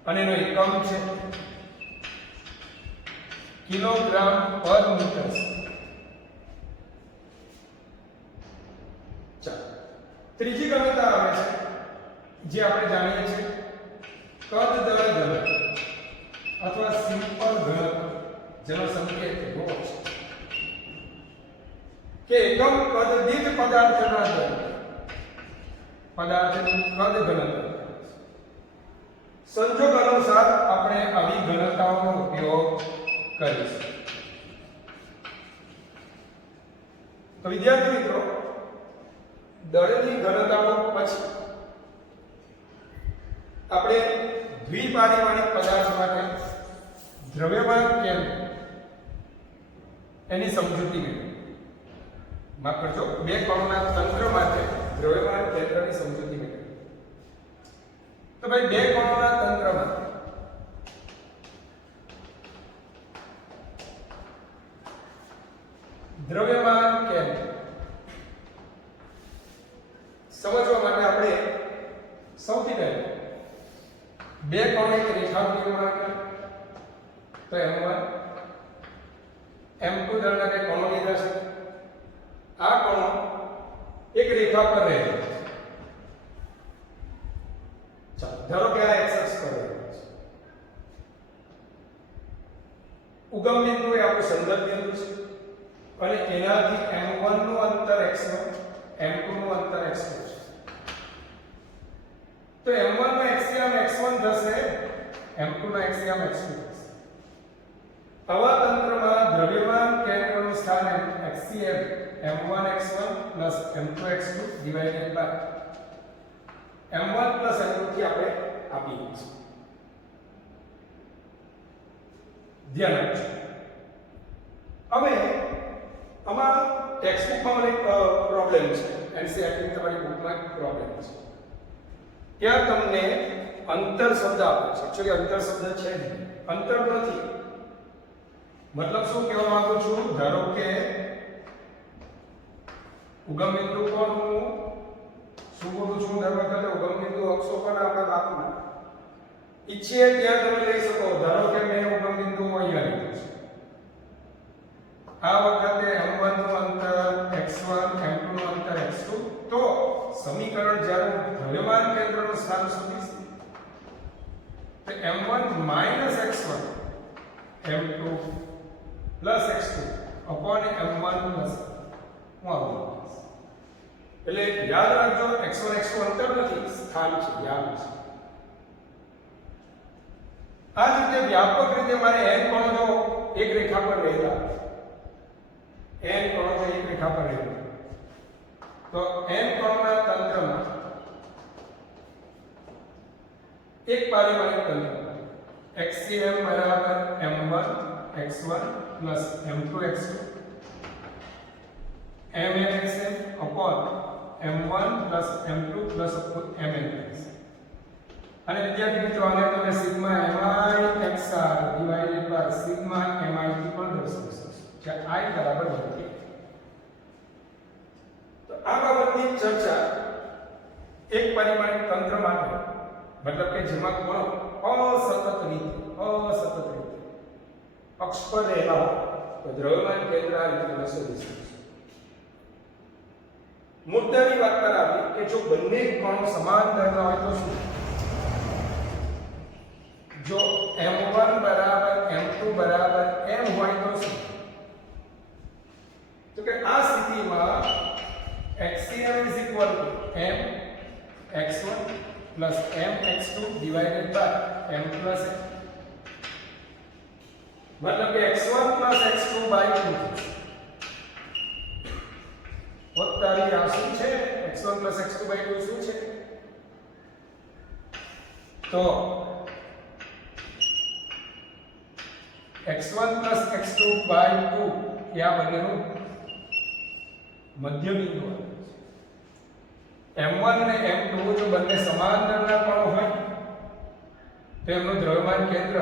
અને એનો એકમ છે કિલોગ્રામ પર મીટર. ચાલો ત્રીજી ઘનતા આવે છે જે આપણે જાણીએ છીએ કદ દળ ઘનતા અથવા સિમ્પલ ઘનતા, જેનો સંકેત ρ છે. કે એકમ કદ દીઠ પદાર્થના દળ પદાર્થની કદ ઘનતા સંજોગ અનુસાર આપણે આવી ઘનતાઓનો ઉપયોગ કરીશું. તો વિદ્યાર્થી મિત્રો, દળની ઘનતાઓ પછી આપણે દ્વિપારિમાણિક પદાર્થ માટે દ્રવ્યમાન કેન્દ્ર એની સમજૂતી મેળવી. માફ કરજો, બે કણોના તંત્ર માટે દ્રવ્યમાન કેન્દ્રની સમજૂતી મેળવી. તો ભાઈ, બે કણોના તંત્રમાં દ્રવ્યમાન કેન્દ્ર સમજવા માટે આપણે સૌથી પહેલા બે કણો એક રેખાનું નિર્માણ કરે. તો M1 M2 દળના બે કણો લીધા છે. આ કણો એક રેખા પર રહે છે. ચાલો, ધારો કે આ x અક્ષ પર રહે છે. ઉગમ બિંદુ એ આપણું સંદર્ભ બિંદુ છે અને એનાથી M1 નું અંતર x1, M2 નું અંતર x2 છે. તો M1 નો એક્સિયમ x1 થશે, M2 નો એક્સિયમ x2 થશે. આવા તંત્રમાં દ્રવ્યમાન કેન્દ્રનું સ્થાન Axiom M1 x1 M2 x2 divided by M1 M2 થી આપણે આપી દઈશું. ધ્યાન રાખજો. હવે આમાં ટેક્સ્ટબુકમાં મને એક પ્રોબ્લેમ છે, એનસીઈઆરટી તમારી બુકમાં પ્રોબ્લેમ છે. ત્યાં તમને અંતર શબ્દ આપે છે. એકચ્યુઅલી અંતર શબ્દ છે નહીં, અંતર નથી. મતલબ શું કહેવા માંગુ છું? ધારો કે ઉગમ બિંદુ પર હું શું બોલું છું? દર વખતે ઉગમ બિંદુ અક્ષો પર આપણા બાપમાં ઈચ્છીએ ત્યાં તમે લઈ શકો. ધારો કે મેં ઉગમ બિંદુ અહીંયા લીધું છે. આ વખતે M1 નું અંતર x1, M2 નું અંતર x2. તો સમીકરણ જ્યારે હું દ્રવ્યમાન કેન્દ્રનું સ્થાન શોધીશ તો M1 x1 M2 x2 upon M1 હું આવું. એટલે યાદ રાખજો, x1 x2 અંતર નથી, સ્થાન છે, યાદ છે. આ જ રીતે વ્યાપક રીતે મારે n કણો જો એક રેખા પર રહેલા, n કણો જો એક રેખા પર રહેલા, તો n કણોના તંત્રમાં એક પારિમાણિક તંત્ર xm બરાબર m1 x1 m2 x2 mnxm upon m1 m2 mn. અને વિદ્યાર્થી મિત્રો, આને તમે sigma mi xr divided by sigma mi થી પણ દર્શાવી શકશો, જ્યાં i બરાબર 1. તો આ બાબતની ચર્ચા એક પરિમાણિક તંત્ર માટે, મતલબ કે જેમાં કોણો અસતત રીતે અક્ષ પર રહેલા હોય તો દ્રવ્યમાન કેન્દ્ર આ રીતે શોધી શકીશું. મુદ્દાની વાત પર આવી કે જો બંને કણો સમાન દળના હોય તો શું? જો M1 બરાબર M2 બરાબર M હોય તો શું? તો કે આ સ્થિતિમાં xm is equal to m x1 plus m x2 divided by m plus n. मतलब कि x1 plus x2 by 2 વત્તાની આ શું છે? x1 plus x2 by 2 શું છે? તો x1 plus x2 by 2 એ આ બંનેનું મધ્ય બિંદુ છે. M1 અને M2 જો બંને સમાન દળના કણો હોય તો એમનું દ્રવ્યમાન કેન્દ્ર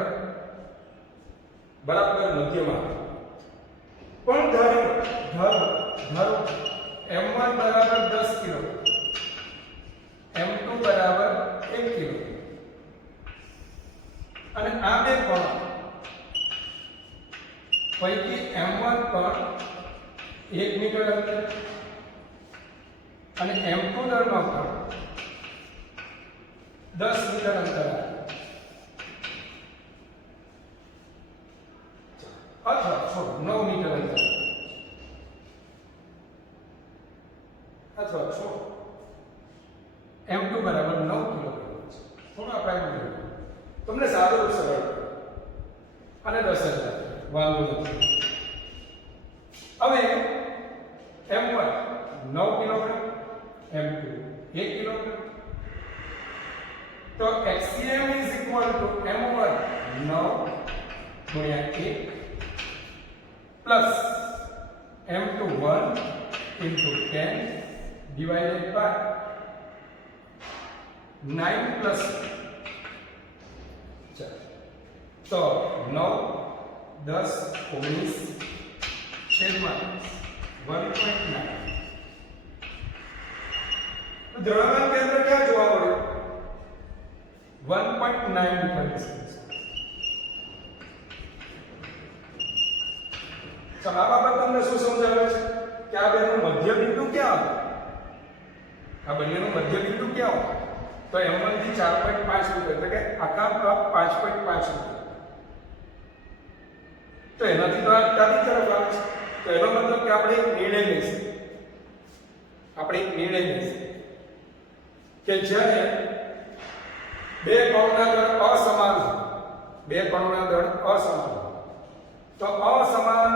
બરાબર મધ્યમાં. પણ ધારો M1 બરાબર 10 કિલો, M2 બરાબર 1 કિલો, અને આ બે કણો પૈકી M1 કણ 1 મીટર અંતર અને M2 દળનો કણ 10 મીટર અંતર અથવા 9 મીટર અંતર. અથવા 6 m2 બરાબર 9 કિલોગ્રામ છે. થોડું આપણે તમને સાદું રૂપ સરળ અને 10,000 વાંધો નથી. હવે m1 9 કિલોગ્રામ, m2 1 કિલોગ્રામ, તો HCl is equal to m1 9 ગુણ્યા 1 plus m2 1 into 10 divided by 9 plus 4. तो 9 10 19 છેદમાં 1.9. તો દ્રવ્યમાન કેન્દ્ર ક્યાં જોવા મળ્યું? 1.9 મીટર ડિસ્ટન્સ. ચાલો આ બાબત તમને શું સમજાવે છે કે આ બેનું મધ્ય બિંદુ ક્યાં હતું? આ બંનેનું મધ્ય બિંદુ ક્યાં હતું? તો m1 થી 4.5 મીટર, એટલે કે આખા કપ 5.5 મીટર. તો એનાથી તો આ ડાબી તરફ આવે છે. તો એનો મતલબ કે આપણે એક નિર્ણય લઈશું. કે જ્યારે બે કોણના દળ અસમાન તો અસમાન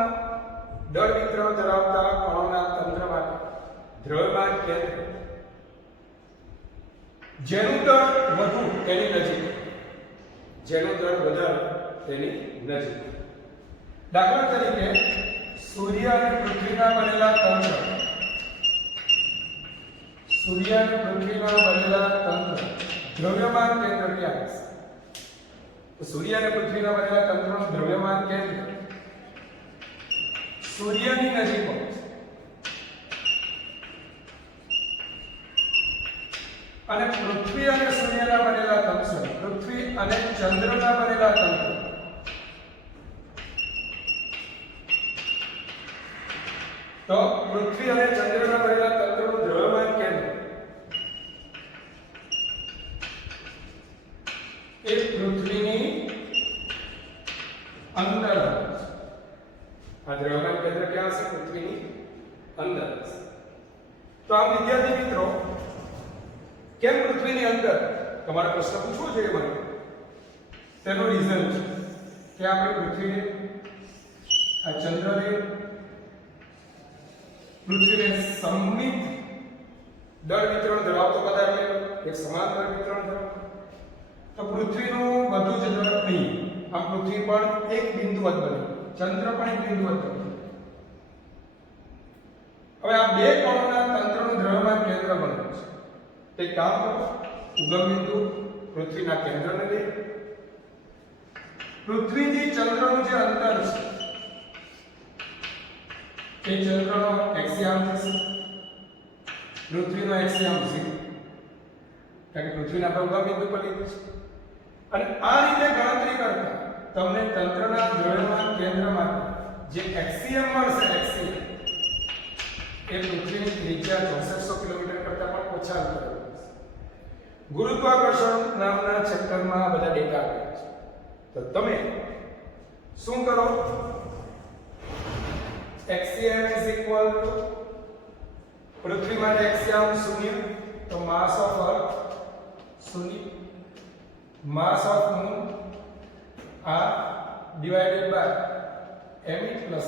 દળ વિતરણ ધરાવતા કણોના તંત્ર માટે દ્રવ્યમાન કેન્દ્ર જેનું દળ વધુ તેની નજીક, દાખલા તરીકે સૂર્ય અને પૃથ્વીના બનેલા તંત્ર દ્રવ્યમાન કેન્દ્ર ક્યાં હશે? તો સૂર્ય અને પૃથ્વીના બનેલા તંત્રનું દ્રવ્યમાન કેન્દ્ર સૂર્યની નજીક હોય છે અને પૃથ્વી અને સૂર્યના બનેલા તંત્ર, પૃથ્વી અને ચંદ્રના બનેલા તંત્ર તો પૃથ્વી અને ચંદ્રના બનેલા તંત્રનું દ્રવ્યમાન કેન્દ્ર એ પૃથ્વીની અંદર હશે. આ દ્રવ્યમાન કેન્દ્ર ક્યાં હશે? પૃથ્વીની અંદર હશે. તો આ વિદ્યાર્થી મિત્રો, કેમ પૃથ્વીની અંદર? તમારો પ્રશ્ન પૂછવો જોઈએ મને. તેનો રીઝન છે કે આપણે પૃથ્વીને, આ ચંદ્રને, પૃથ્વીને સમમિત દળ વિતરણ ધરાવતો પદાર્થ લઈ, એક સમાન દળ વિતરણ ધરાવતો. તો પૃથ્વીનું બધું જ દળ નહીં, આ પૃથ્વી પણ એક બિંદુવત બને, ચંદ્ર પણ એક બિંદુવત બને. હવે આ બે કોણોના તંત્રનું દ્રવ્યમાન કેન્દ્ર બને છે. તે કામ કરો, ઉગમ બિંદુ પૃથ્વીના કેન્દ્રને લઈ, પૃથ્વીથી ચંદ્રનું જે અંતર છે એ ચંદ્રનો એક્સિયામ થશે, પૃથ્વીનો એક્સિયામ 0, કારણ કે પૃથ્વીના પર ઉગમ બિંદુ પર લીધું છે. અને આ રીતે ગણતરી કરતા તમને તંત્રના દ્રવ્યમાન કેન્દ્રમાં જે એક્સિયમ મળશે, એક્સિયમ એ પૃથ્વીની ત્રિજ્યા 6400 કિલોમીટર કરતાં પણ ઓછા અંતરે હશે. ગુરુત્વાકર્ષણ નામના ચેપ્ટરમાં બધા ડેટા આપ્યા છે. તો તમે શું કરો? એક્સિયમ ઇઝ ઇક્વલ ટુ પૃથ્વી માટે એક્સિયમ 0, તો mass of earth 0, mass of moon r divided by m plus.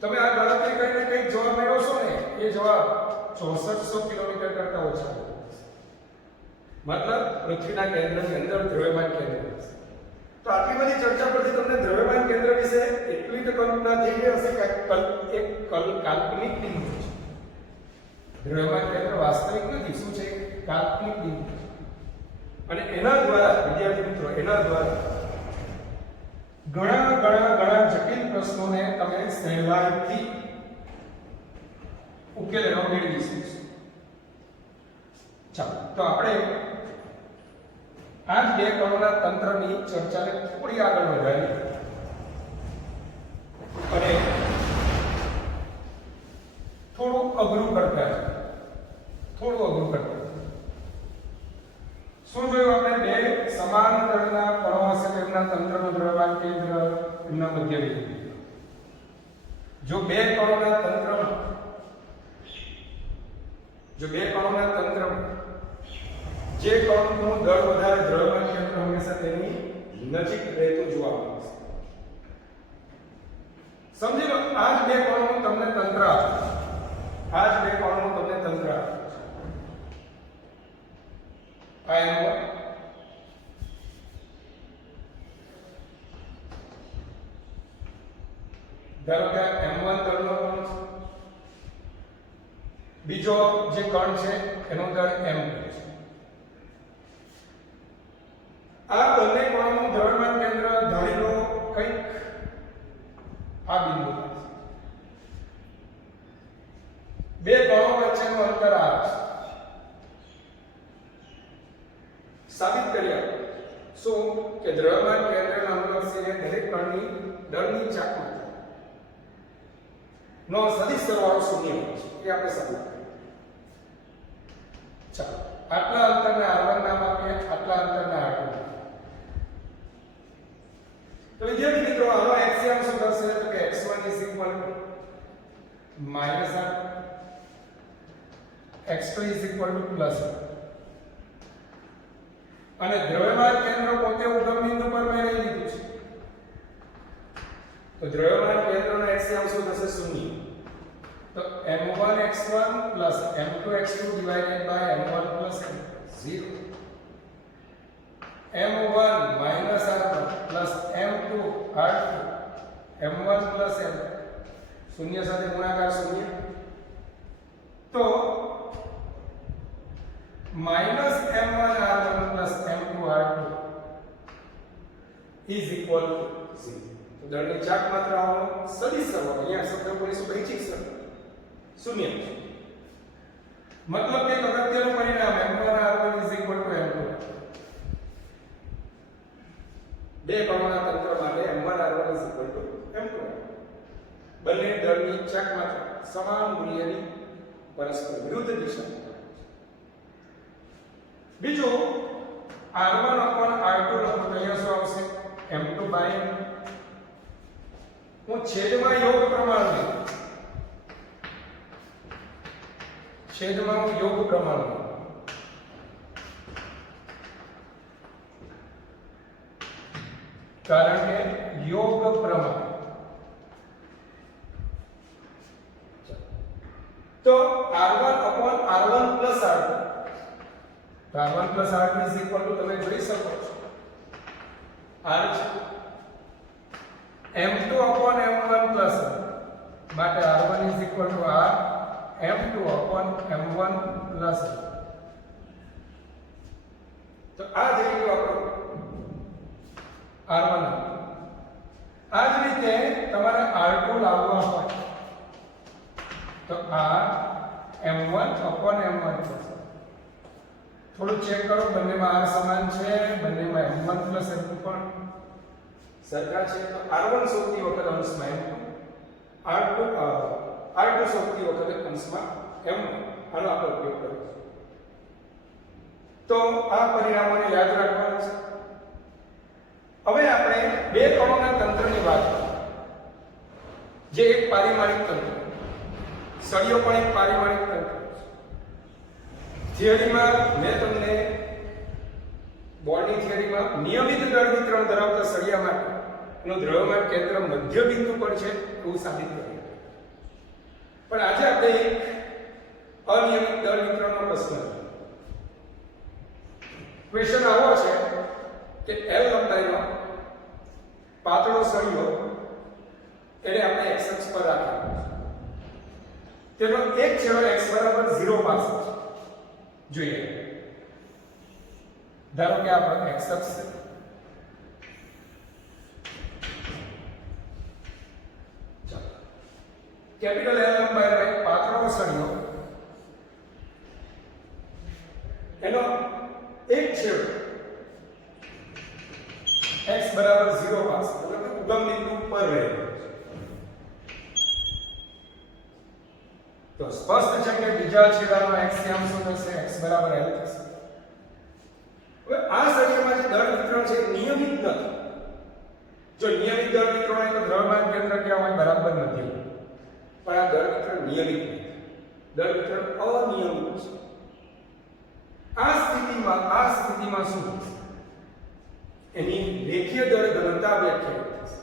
તમે આ ગણતરી કરીને કઈ જવાબ મેળવશો ને, એ જવાબ 6400 કિલોમીટર કરતા ઓછા હશે. મતલબ પૃથ્વીના કેન્દ્રની અંદર દ્રવ્યમાન કેન્દ્ર હશે. તો આટલી બધી ચર્ચા પરથી તમને દ્રવ્યમાન કેન્દ્ર વિશે એટલી તો કલ્પના થઈ ગઈ હશે કે એક કાલ્પનિક બિંદુ છે. દ્રવ્યમાન કેન્દ્ર વાસ્તવિક નથી, શું છે? કાલ્પનિક બિંદુ છે. અને એના દ્વારા વિદ્યાર્થી મિત્રો, એના દ્વારા ઘણા જટિલ પ્રશ્નોને તમે સહેલાઈથી ઉકેલવા મેળવી શકશો. ચાલો, તો આપણે આ બે કણોના તંત્રની ચર્ચાને થોડી આગળ વધારી અને થોડું અઘરું કરતા. શું જોયું આપણે? બે સમાન દળના કણો હશે, તેમના તંત્રનું દ્રવ્યમાન કેન્દ્ર એમના મધ્ય બિંદુ. જો બે કણોના તંત્રમાં જો બે કણોના તંત્રમાં જે કણનું દળ વધારે દ્રવ્યમાન કેન્દ્ર હંમેશા તેની નજીક રહેતું જોવા મળે છે. સમજી લો આ જ બે કણોનું તમને તંત્ર આપે, આ જ બે કણોનું તમને તંત્ર આપે. આ M1 ધારો કે M1 દળનો કણ છે, બીજો જે કણ છે એનો દળ M2 છે. આ બંને કણોનું દ્રવ્યમાન કેન્દ્ર ધારી લો કંઈક આ બિંદુ છે. બે કણો વચ્ચેનું અંતર આ છે. સાબિત કરીએ શું કે દ્રવ્યમાન કેન્દ્રના અનુલક્ષીને દરેક કણની દળની ચાકમાં નો સદિશ સરવાળો શૂન્ય હોય છે. એ આપણે સાબિત કરીએ. ચાલો આટલા અંતરને r1 નામ આપીએ, આટલા અંતરને r2. તો વિદ્યાર્થી મિત્રો આનો એક્સિયમ શું થશે તો કે x1 r x2 +r. અને દ્રવ્યમાન કેન્દ્ર પોતે ઉગમ બિંદુ પર મેં લઈ લીધું છે, તો દ્રવ્યમાન કેન્દ્રનો એક્સિયમ શું થશે? શૂન્ય. તો m1x1 m2x2 divided by m1 plus m0. m1 minus r1 plus m2 r2 m1 plus m શૂન્ય સાથે ગુણાકાર શૂન્ય. તો minus m1 r1 plus m2 r2 is equal to 0. તો દળની ચાક માત્રાઓનો સદિશ સરવાળો અહીંયા શબ્દ બોલીશું ઐચ્છિક સરવાળો શૂન્ય છે. મતલબ કે અગત્યનું પરિણામ m1 r1 is equal to m2. બે કણોના તંત્ર માટે m1 r1 is equal to m2. બંને દળની ચાક માત્રા સમાન મૂલ્યની પરસ્પર વિરુદ્ધ દિશામાં. બીજું r1 upon r2 લખો તો અહીંયા શું આવશે? m2 by m. હું છેદમાં યોગ પ્રમાણ લઉં, છેદમાં હું યોગ પ્રમાણ લઉં. કારણ કે યોગ પ્રમાણ. તો r1 upon r1 plus r2, તો r1 plus r2 is equal to તમે જોઈ શકો છો r છે. m2 upon m1 plus માટે r1 is equal to r m2 upon m1 plus. તો આ જ રીતે આપણો r1. આ જ રીતે તમારે r2 લાવવા હોય તો r m1 upon m1 plus. થોડું ચેક કરો, બંનેમાં r સમાન છે, બંનેમાં m1 plus m2 પણ સરખા છે. તો r1 શોધતી વખતે અંશમાં m2, r2 શોધતી વખતે અંશમાં m1. આનો આપણે ઉપયોગ કરીશું. તો આ પરિણામોને યાદ રાખવાના છે. હવે આપણે બે કણોના તંત્રની વાત કરીએ, જે એક પારિમાણિક તંત્ર. સળિયો પણ એક પારિમાણિક તંત્ર. થિયરીમાં મેં તમને બોર્ડની થિયરીમાં નિયમિત દળ વિતરણ ધરાવતા સળિયા માટે એનું દ્રવ્યમાન કેન્દ્ર મધ્ય બિંદુ પર છે એવું સાબિત કર્યું. પણ આજે આપણે એક અનિયમિત દળ વિતરણનો પ્રશ્ન છે. ક્વેશ્ચન આવો છે કે L લંબાઈનો પાતળો સળિયો એને આપણે x અક્ષ પર રાખેલો છે. તેનો એક છેડો x બરાબર 0 પાસે છે. જોઈએ, ધારો કે આપણો x અક્ષ છે. ચાલો કેપિટલ L લંબાઈનો એક પાતળો સળિયો, એનો એક છેડો x બરાબર 0 પાસે એટલે ઉગમ બિંદુ પર રહેલો છે. તો સ્પષ્ટ છે કે બીજા છેડાનો એક્સિયમ શું થશે? x બરાબર l થશે. હવે આ સળિયામાં જે દળ વિતરણ છે નિયમિત નથી. જો નિયમિત દળ વિતરણ હોય તો દ્રવ્યમાન કેન્દ્ર ક્યાં હોય? બરાબર નથી. પણ આ દળ વિતરણ નિયમિત નથી. દળ વિતરણ અનિયમિત છે. આ સ્થિતિમાં શું એની રેખીય દળ ઘનતા વ્યાખ્યાયિત થશે.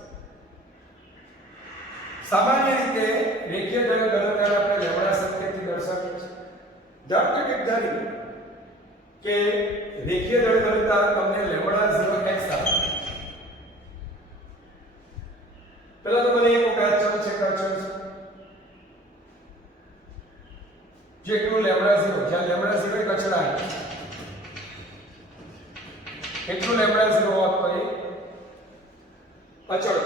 સામાન્ય રીતે રેખીય દળ ઘનતાને આપણે લેમ્બડા સંકેતથી દર્શાવીએ છીએ. ધારો કે ધારી કે રેખીય દળ ઘનતા તમને લેમ્બડા 0x આપે. પહેલા તો મને એક વખત અચળ છે કે અચળ છે જેટલું લેમ્બડા 0 જ્યાં લેમ્બડા 0 એક અચળાંક એટલું લેમ્બડા 0 હોત તો એ અચળ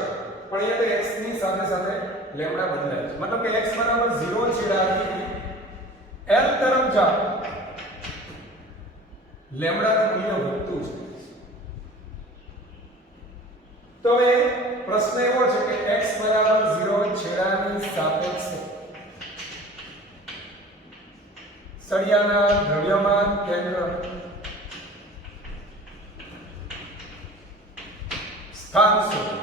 પણ અહીંયા તો x ની સાથે સાથે લેમ્બડા બદલાય છે. મતલબ કે x બરાબર 0 છેડાથી l તરફ જાઓ લેમ્બડાનું મૂલ્ય વધતું છે. તો હવે પ્રશ્ન એવો છે કે x બરાબર 0 છેડાની સાપેક્ષે સળિયાના દ્રવ્યમાન કેન્દ્ર સ્થાન શોધો.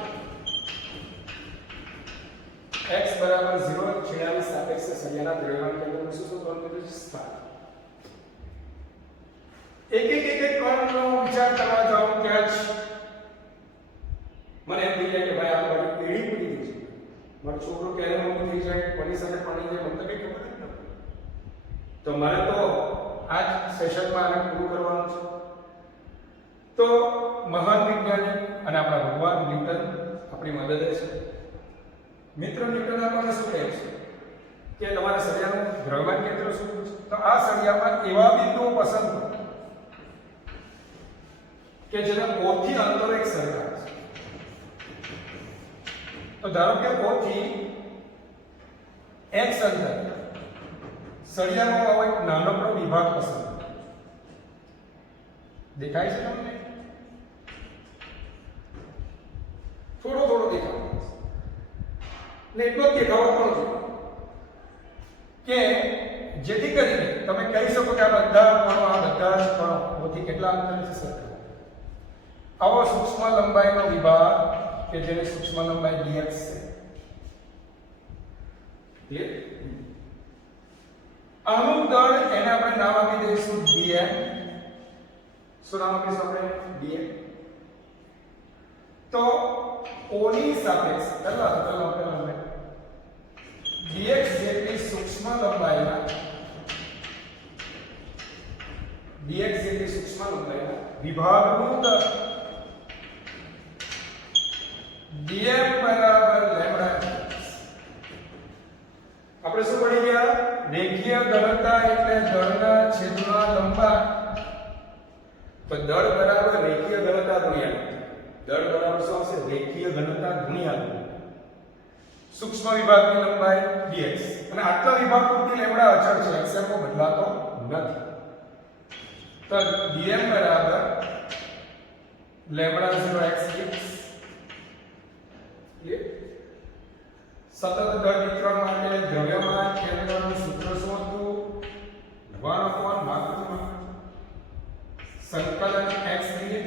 x બરાબર 0 છેડાની સાપેક્ષે સળિયાના દ્રવ્યમાન કેન્દ્રનું શું શોધવાનું કીધું છે? સ્થાન. એક કણનો વિચાર કરવા જાઓ ત્યાં જ મને એમ થઈ જાય કે ભાઈ આ મારી પેઢી પૂરી થઈ છે, મારો છોકરો ક્યારે મોટો થઈ જાય, કોની સાથે પાણી જાય, મને તો કઈ ખબર જ નથી. તો મારે તો આ જ સેશનમાં આને પૂરું કરવાનું છે. તો મહાન વિજ્ઞાની અને આપણા ભગવાન ન્યૂટન આપણી મદદે છે. મિત્ર ન્યૂટન આપણને શું કહે છે કે તમારા સળિયાનું દ્રવ્યમાન કેન્દ્ર શું છે? તો આ સળિયામાં એવા બિંદુઓ પસંદ કરો કે જેના O થી અંતર એક સરખા છે. તો ધારો કે O થી x અંતર સળિયાનો આવો એક નાનકડો વિભાગ પસંદ કરો. દેખાય છે તમને? થોડો દેખાવ ને એટલો જ દેખાવો પણ છે કે જેથી કરીને તમે કહી શકો કે આ બધા જ કણો ઓથી કેટલા અંતરે છે સરખા. આવો સૂક્ષ્મ લંબાઈનો વિભાગ કે જેને સૂક્ષ્મ લંબાઈ dx છે. આનું દળ એને આપણે નામ આપી દઈશું dm. શું નામ આપીશું આપણે? dm. તો O ની સાપેક્ષ પહેલા આપણે dx જેટલી સૂક્ષ્મ લંબાઈના વિભાગનું દળ dm બરાબર લેમ્બડા. આપણે શું પડી ગયા? રેખીય ઘનતા એટલે દળના છેદમાં લંબાઈ. તો દળ બરાબર રેખીય ઘનતા ગુણ્યા દળ બરાબર શું આવશે? રેખીય ઘનતા ગુણ્યા સૂક્ષ્મ વિભાગની લંબાઈ dx. અને આટલા વિભાગ પૂરતી લેમ્બડા અચળ છે, x કો બદલાતો નથી. તો dm બરાબર લેમ્બડા 0 x dx. સતત દળ વિતરણ માટે દ્રવ્યમાન કેન્દ્રનું સૂત્ર શું હતું? 1/√2 સંકલન x dx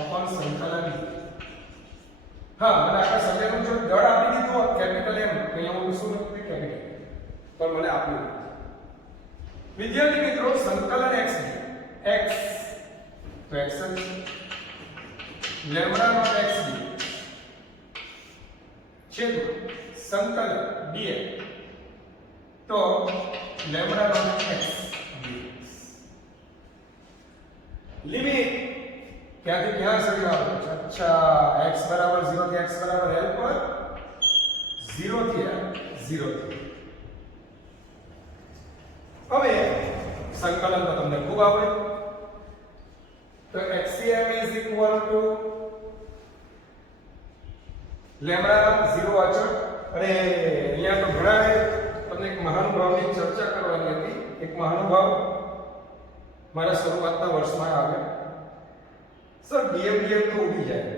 અપન સંકલન. હા, મને આખા સળિયાનું જો દળ આપી દીધું હોત કેપિટલ M, અહીંયા હું શું લખું? કેપિટલ, પણ મને આપ્યું. વિદ્યાર્થી મિત્રો, સંકલન x x તો x lambda naught x dx છેદ સંકલન dx તો lambda naught x dx. Limit ક્યાંથી ક્યાં સુધી આવે છે? અચ્છા, x બરાબર 0 થી x બરાબર l પર 0 થી l 0 થી. હવે સંકલન તો તમને ખૂબ આવડે. તો xcm is equal to lambda 0 અચળ. અરે અહીંયા તો ઘણા તમને એક મહાનુભાવની ચર્ચા કરવાની હતી. એક મહાનુભાવ મારા શરૂઆતના વર્ષમાં આવ્યા. સર dm તો ઉડી જાય,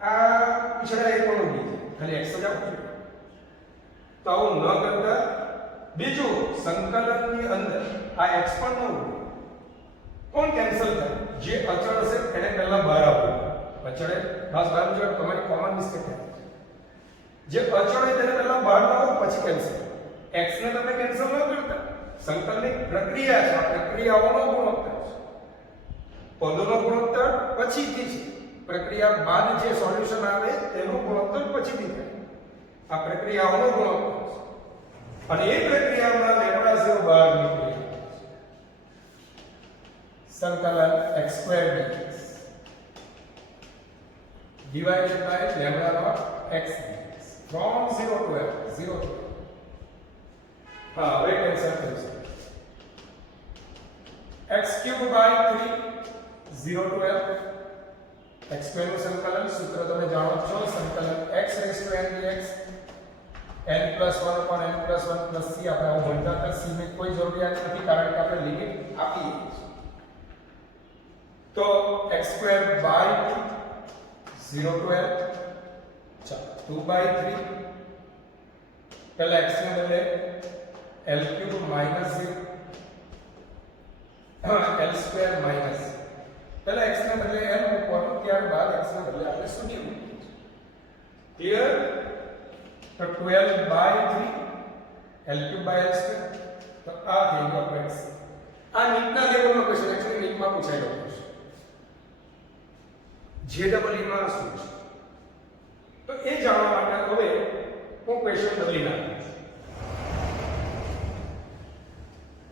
આ પીછડા એ પણ ઉડી જાય, ખાલી x જ આપો. તો આવું ન કરતા બીજું સંકલનની અંદર આ x પણ ન ઉડે. કોણ કેન્સલ થાય? જે અચળ હશે એને પહેલા બહાર આપો. અચળે ખાસ બહાર જો તમારી કોમન મિસ્ટેક થાય. જે અચળ હોય તેને પહેલા બહાર લાવો પછી કેન્સલ. x ને તમે કેન્સલ ન કરતા, સંકલનની પ્રક્રિયા છે, આ પ્રક્રિયાઓનો ગુણોત્તર છે. પદોનો ગુણોત્તર પછીથી છે, પ્રક્રિયા બાદ જે સોલ્યુશન આવે તેનો ગુણોત્તર પછીથી થાય. આ પ્રક્રિયાઓનો ગુણોત્તર છે અને એ પ્રક્રિયામાં લેમ્ડા 0 બહાર નીકળી આવે છે. સંકલન x² dx divided by lambda naught x dx from 0 to L 0 to L. हाँ હવે કેન્સલ થઈ શકે. x³ by 3 0 to L x² નું સંકલન સૂત્ર તમે જાણો છો, સંકલન x raised to n dx n+1 upon n+1 plus c. આપણે આવું ભણતા હતા, c ની કોઈ જરૂરિયાત નથી કારણ કે આપણે લિમિટ આપી છે. તો x² by 0 to L, ચાલો 2 by 3 પહેલા x ને બદલે L³ minus 0 L² minus પહેલા x ને બદલે n મૂકવાનું, ત્યારબાદ x ને બદલે આપણે શૂન્ય મૂકીએ છીએ. ક્લિયર? તો 12 by 3 L³ by L². તો આ થઈ ગયો x. આ નીટના લેવલનો ક્વેશ્ચન, એક્ચ્યુઅલી નીટમાં પૂછાયેલો ક્વેશ્ચન. JEE માં શું છે તો એ જાણવા માટે હવે હું ક્વેશ્ચન બદલી નાખીશ.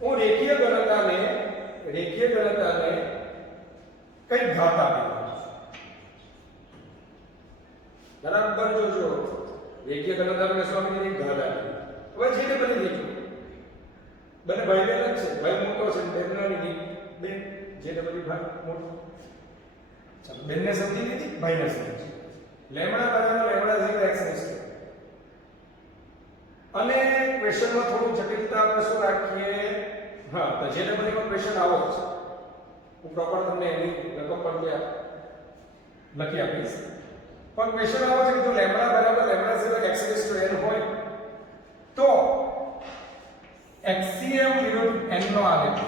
હું રેખીય ઘનતાને કઈ ઘાત આપી દઉં છું. બરાબર જોજો, રેખીય ઘનતાને શું આપી દીધી? ઘાત આપી. હવે જેને બની દીધી બંને ભાઈ બહેન જ છે, ભાઈ મોટો છે, બેન નાની, બેન JEE ભાઈ મોટો. ચાલો બેનને સમજી લીધી, ભાઈને સમજી. લેમ્ડા બરાબર લેમ્ડા 0 x છે. અને ક્વેશ્ચનમાં થોડું જટિલતા આપણે શું રાખીએ? હા, તો જેને બધીમાં ક્વેશ્ચન આવો છે, હું પ્રોપર તમને એની રકમ પર લખી આપીશ. પણ ક્વેશ્ચન આવો છે કે જો લેમ્ડા બરાબર લેમ્ડા 0 x n હોય તો HCM વિરુદ્ધ n નો આલેખ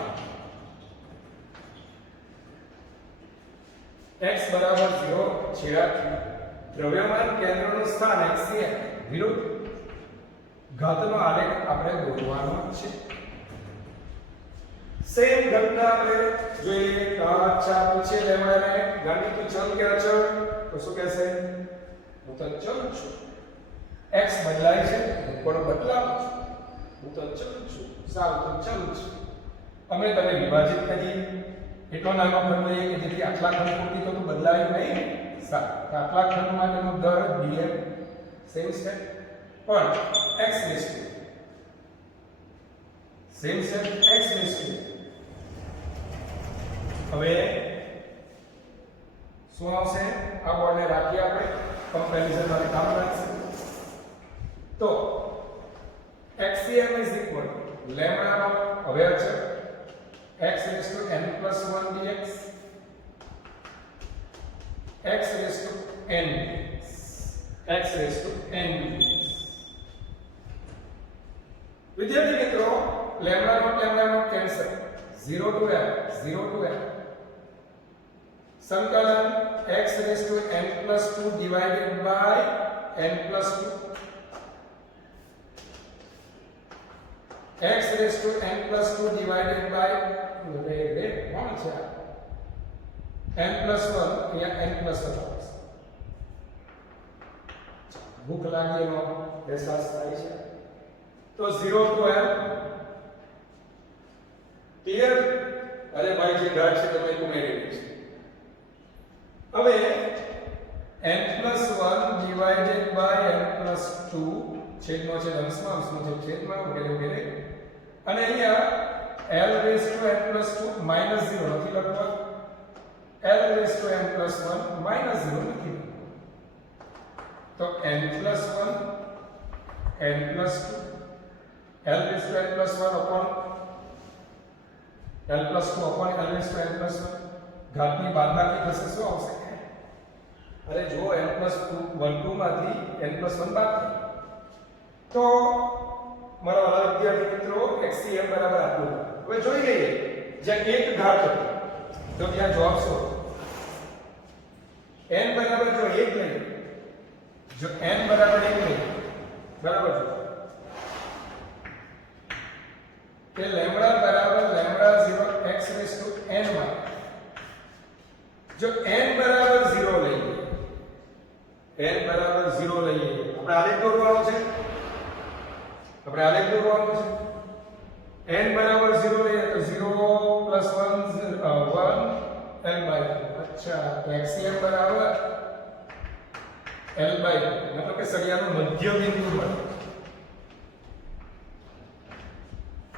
x બરાબર 0 છેડાથી દ્રવ્યમાન કેન્દ્રનું સ્થાન HCM વિરુદ્ધ ઘાતનો આલેખ આપણે દોરવાનો છે. સેમ ઘટના આપણે જોઈએ. અચ્છા પૂછે લેમ્ડાને ગાંડી તું ચલ કે અચળ, તો શું કહેશે? હું તો ચલ છું. x બદલાય છે, હું પણ બદલાવું છું. હું તો ચલ છું. સારું, તો ચલ છું. અમે તમે વિભાજિત કરીએ, એટલો નાનો ખંડ લઈએ કે જેથી આટલા ખંડ પૂરતી તો બદલાય નહીં. સારું, તો આટલા ખંડ માટેનો દર dm સેમ છે, પણ x રેસ્ટ સેમ છે, x રેસ્ટ. હવે શું આવશે? આ બોર્ડને રાખીએ આપણે, કમ્પેરિઝન માટે કામ લાગશે. તો HCM is equal to lambda naught, હવે છે x raised to n+1 dx x raised to n dx x raised to n dx. વિદ્યાર્થી મિત્રો, lambda naught cancel, 0 to L 0 to L. સંકલન x raised to n+2 divided by n+2 x raised to n+2 divided by કોણ છે n+1, અહીંયા n+1 આવશે. ભૂખ લાગી એનો અહેસાસ થાય છે. તો 0 to L. ક્લિયર? અરે ભાઈ જે ઘાત છે તમે ઉમેરેલી છે. હવે n+1 divided by n+2 છેદનો છે અંશમાં, અંશનો છે છેદમાં, વગેરે વગેરે. અને અહીંયા L raised to n+2 minus 0 નથી લખવા, L raised to n+1 minus 0 નથી લખવા. તો n+1 n+2 L raised to n+1 upon L+2 upon L raised to n+1 ઘાતની બાદબાકી થશે. શું આવશે? અરે જો n+2 માંથી n+1 બાદ થાય તો મારા વાલા વિદ્યાર્થી મિત્રો HCM બરાબર આટલું. હવે જોઈ લઈએ, જ્યાં એક ઘાત હતી તો ત્યાં જવાબ શું? n બરાબર જો 1 લઈએ, જો n બરાબર 1 લઈએ, બરાબર છે, કે લેમ્બડા બરાબર lambda 0 x raise to n માં જો n બરાબર 0 લઈએ, n બરાબર 0 લઈએ, આપણે આલેખ દોરવાનો છે, n બરાબર 0 લઈએ તો 0 + 1 l/2. अच्छा, तो xm बराबर l/2 मतलब કે સળિયાનો મધ્ય બિંદુ પર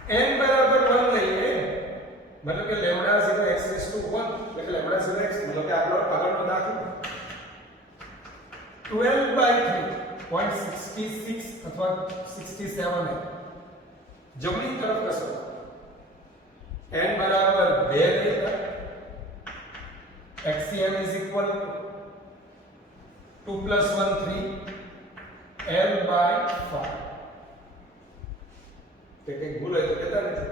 n બરાબર 1 લઈએ मतलब કે લેમ્બડા 0 x રેસ ટુ 1 એટલે લેમ્બડા 0 x मतलब કે આગળનો દાખલો 12/3 0.66 અથવા 67 જમણી તરફ કસો n બરાબર 2 લઈએ xm is equal to 2 + 1 3 l/5 કે ભૂલ હોય તો કહેતા રહેજો.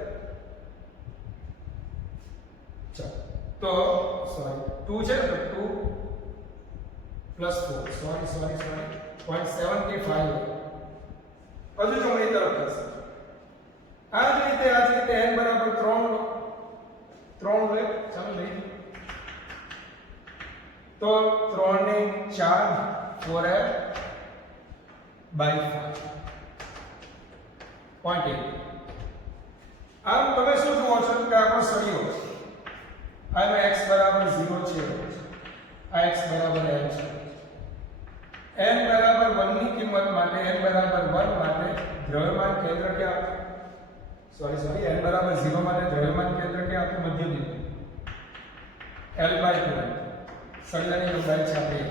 ચાલો તો સોરી 2 છે તો 2 + 4 સોરી 0.75 હજુ જમણી તરફ થશે. આ જ રીતે n બરાબર 3 લો, 3 લે ચાલો લઈ तो 3 ने 4 4l/5 0.8. આમ તમે શું જુઓ છો કે આપણો સળિયો આનો x બરાબર 0 છે, આ x બરાબર l છે. n બરાબર 1 ની કિંમત માટે n બરાબર 1 માટે દ્રવ્યમાન કેન્દ્ર ક્યાં સોરી n બરાબર 0 માટે દ્રવ્યમાન કેન્દ્ર ક્યાં હતું? મધ્ય બિંદુ l/2 સળિયાની લંબાઈ છે આપણી.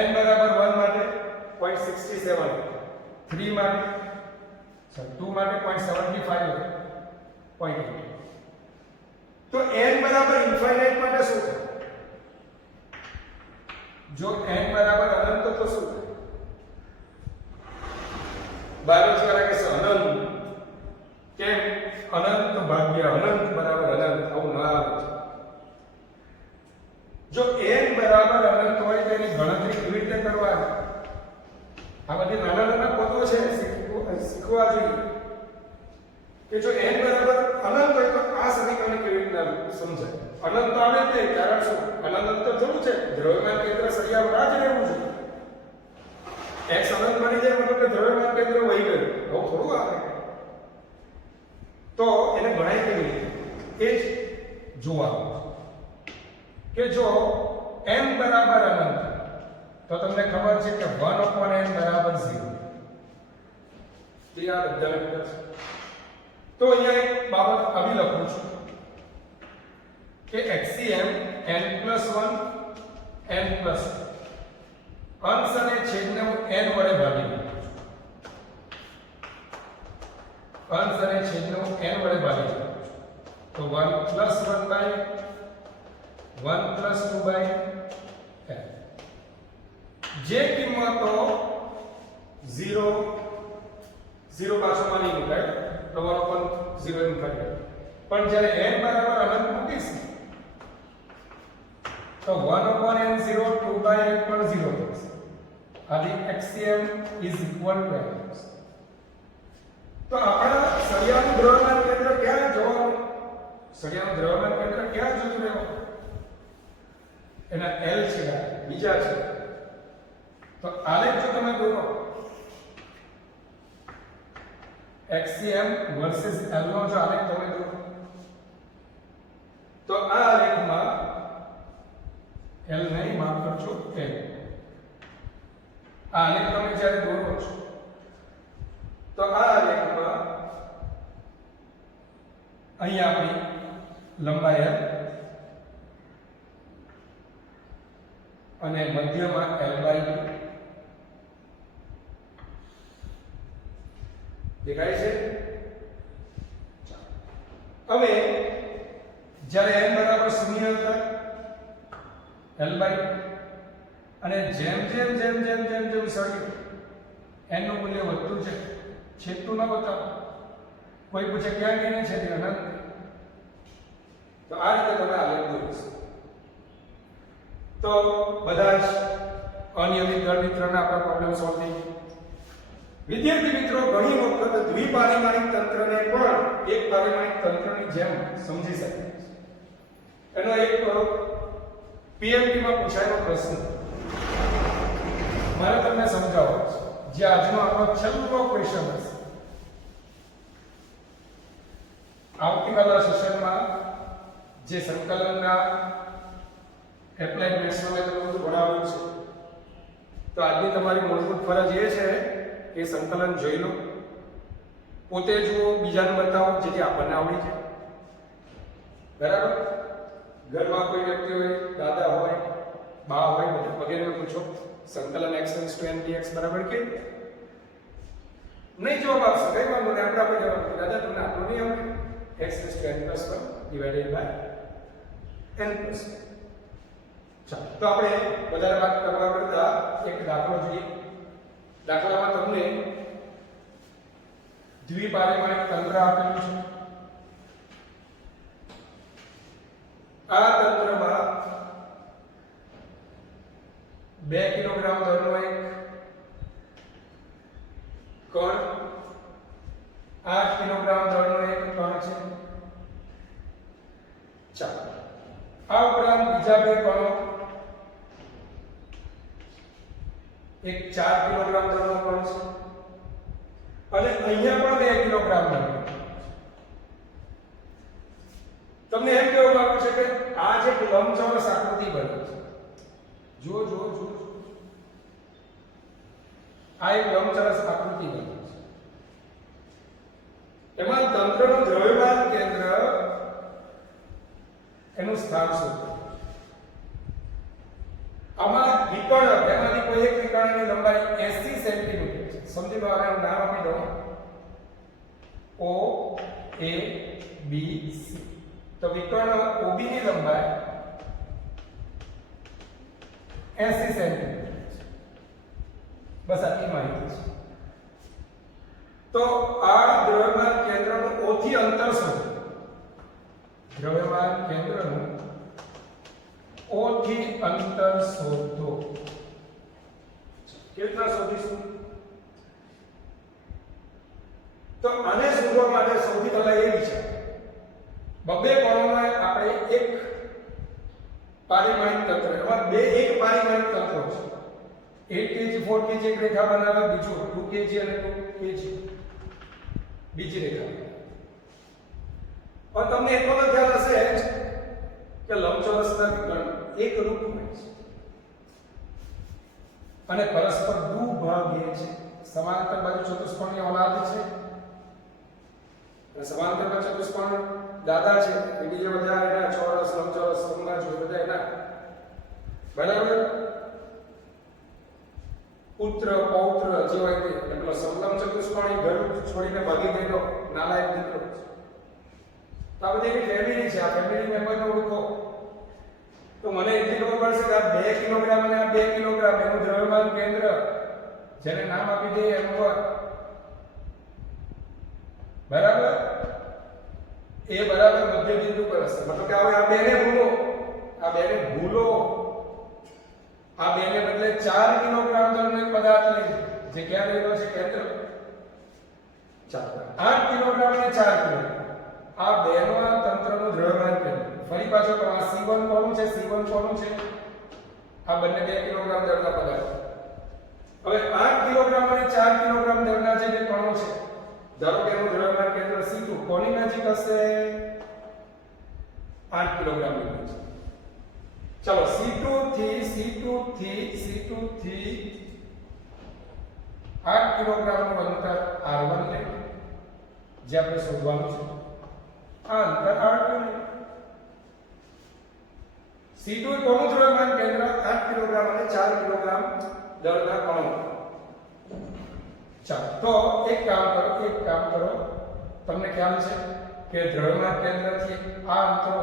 n બરાબર 1 માટે 0.67, 3 માટે 2 માટે 0.75, 0.8. તો n બરાબર ઇન્ફાઇનાઇટ માટે શું થાય? જો n બરાબર અનંત તો શું થાય? બાયોલોજી કે અનંત. કેમ? અનંત ભાગ્યા અનંત બરાબર અનંત, આવું ના આવે છે. જો n બરાબર અનંત હોય તો એની ગણતરી કેવી રીતે કરવાની? આ બધી નાના પદો છે, શીખવા જોઈએ કે જો n બરાબર અનંત હોય તો આ સમીકરણ કેવી રીતે સમજાય. અનંત આવે તે કારણ શું? અનંત તો થવું છે, દ્રવ્યમાન કેન્દ્ર સળિયામાં જ રહેવું છે. x અનંત બની જાય મતલબ કે દ્રવ્યમાન કેન્દ્ર વહી ગયું, આવું થોડું આવે. તો એને ગણાય કેવી રીતે એ જ જોવાનું કે જો m બરાબર અનંત તો તમને ખબર છે કે 1/n બરાબર 0. તે આ બધાને ખબર છે. તો અહીંયા એક બાબત આવી લખું છું કે xm n+1 n+, અંશ અને છેદને હું n વડે ભાગી દઉં છું. અંશ અને છેદને હું n વડે ભાગી દઉં છું. તો 1 + 1 + 2/n. જે કિંમતો 0 પાછો માની મુકાય તો 1/0 એમ થાય. પણ જ્યારે n બરાબર અનંત મૂકીશ તો 1/n 0 2/n પણ 0 થશે. આથી xm is equal to n. તો આપણા સળિયાનું દ્રવ્યમાન કેન્દ્ર ક્યાં જોવાનું? સળિયાનું દ્રવ્યમાન કેન્દ્ર ક્યાં જોતું રહેવાનું? એના l છે, બીજા છે. તો આલેખ જો તમે દોરો xm વર્સિસ l નો જો આલેખ તમે દોરો તો આ આલેખમાં l નહીં, માફ કરજો, l. આ આલેખ તમે જ્યારે દોરો છો તો આ આલેખમાં અહીંયા આપણી લંબાઈ l અને મધ્યમાં l/2 દેખાય છે. હવે જ્યારે n બરાબર 0 થાય l/2 અને જેમ સળિયું n નું મૂલ્ય વધતું છે, છેદતું ન બતાવો. કોઈ પૂછે ક્યાં ગઈને છે? અનંત. તો આ રીતે તમે આલેખ દોરીશો તો બધા જ અનિયમિત દળ વિતરણના આપણા પ્રોબ્લેમ સોલ્વ થઈ ગયા. વિદ્યાર્થી મિત્રો, ઘણી વખત દ્વિપારિમાણિક તંત્રને પણ એક પારિમાણિક તંત્રની જેમ સમજી શકાય છે. એનો એક પીએમટી માં પૂછાયેલો પ્રશ્ન મારે તમને સમજાવવો છે, જે આજનો આપણો છેલ્લો ક્વેશ્ચન હશે. આવતીકાલના સેશનમાં જે સંકલનના એપ્લાઇડ મેથ્સનો મેં તમને બધું ભણાવ્યું છે, તો આજની તમારી મૂળભૂત ફરજ એ છે કે સંકલન જોઈ લો, પોતે જુઓ, બીજાને બતાવો, જેથી આપણને આવડી જાય. બરાબર? ઘરમાં કોઈ વ્યક્તિ હોય, દાદા હોય, બા હોય, બધા વગેરેને પૂછો સંકલન x * dx બરાબર કે નહીં? જવાબ આપશે, કઈ વાંધો નહીં, આપણે જવાબ દાદા તમને આપણું નહીં આવડે, x * n + 1 / n + 1. ચાલો, તો આપણે વધારે વાત કરવા કરતા એક દાખલો જોઈએ. દાખલામાં તમને દ્વિપારિમાણિક તંત્ર આપેલું છે. આ તંત્રમાં 2 કિલોગ્રામ દળનો એક કણ, 8 કિલોગ્રામ દળનો એક કણ છે. ચાલો, આ ઉપરાંત બીજા બે કણો, એક 4 કિલોગ્રામ દળનો કણ છે અને અહીંયા પણ 2 કિલોગ્રામ દળનો. તમને એમ કહેવા માંગુ છે કે આ જે લંબચોરસ આકૃતિ બને છે, જુઓ જુઓ જુઓ, આ એક લંબચોરસ આકૃતિ બને છે. એમાં તંત્રનું દ્રવ્યમાન કેન્દ્ર, એનું સ્થાન શોધો. આમાં વિકર્ણ, એમાંથી કોઈ એક વિકર્ણની લંબાઈ 80 સેન્ટીમીટર છે. સમજી લો, આનું નામ આપી દો O A B C. તો વિકર્ણ OB ની લંબાઈ 80 સેન્ટીમીટર છે. બસ આટલી માહિતી છે. તો આ દ્રવ્યમાન કેન્દ્રનું O થી અંતર શોધો. દ્રવ્યમાન કેન્દ્રનું O થી અંતર શોધો. કેટલા શોધીશું? તો આને શોધવા માટે સૌથી પહેલા એ વિચાર, બબ્બે કણોમાં આપણે એક પારિમાણિક તંત્ર, એમાં બે એક પારિમાણિક તંત્રો છે. 8 kg 4 kg એક રેખા બનાવે, બીજું 2 kg અને 2 kg બીજી રેખા. પણ તમને એટલો તો ખ્યાલ હશે કે લંબચોરસના વિકર્ણ એક રૂપ હોય છે અને પરસ્પર દુભાગીય છે. સમાંતર બાજુ ચતુષ્કોણની ઓલાદ છે અને સમાંતરમાં ચતુષ્કોણ દાદા છે, એ બીજા બધા એના ચોરસ, લંબચોરસ, સમબાજુ બધા એના. બરાબર? પુત્ર પૌત્ર જેવા એટલે સમલંબ ચતુષ્કોણ ઘર છોડીને ભાગી ગયેલો નાલાયક દીકરો છે. તો આ બધી ફેમિલી છે. આ ફેમિલી મેમ્બરને ઓળખો તો મને એટલી ખબર પડશે કે આ 2 કિલોગ્રામ અને આ 2 કિલોગ્રામ એનું દ્રવ્યમાન કેન્દ્ર, જેને નામ આપી દઈએ એમ પર, બરાબર, એ બરાબર મધ્ય બિંદુ પર હશે. મતલબ કે હવે આ બેને ભૂલો, આ બેને ભૂલો, આ બેને બદલે 4 કિલોગ્રામ દળનો એક પદાર્થ લઈ, જે ક્યાં રહેલો છે? કેન્દ્ર. ચાલો, 8 કિલોગ્રામ અને 4 કિલોગ્રામ, આ બેનો આ તંત્રનું દ્રવ્યમાન કેન્દ્ર. ફરી પાછો તો આ C1 કોનું છે? C1 કોનું છે? આ બંને 2 કિલોગ્રામ દળના પદાર્થ. હવે 8 કિલોગ્રામ અને 4 કિલોગ્રામ દળના જે બે કણો છે, ધારો કે એનું દ્રવ્યમાન કેન્દ્ર C2 કોની નજીક હશે? 8 કિલોગ્રામ ની નજીક. ચલો, C2 થી 8 કિલોગ્રામનું અંતર R1 લે, જે આપણે શોધવાનું છે. આ અંતર R2 લે. C2 કોનું દ્રવ્યમાન કેન્દ્ર? 8 કિલોગ્રામ અને 4 કિલોગ્રામ દળના કણો. ચાલો, તો એક કામ કરો, તમને ખ્યાલ છે કે દ્રવ્યમાન કેન્દ્રથી આ અંતરો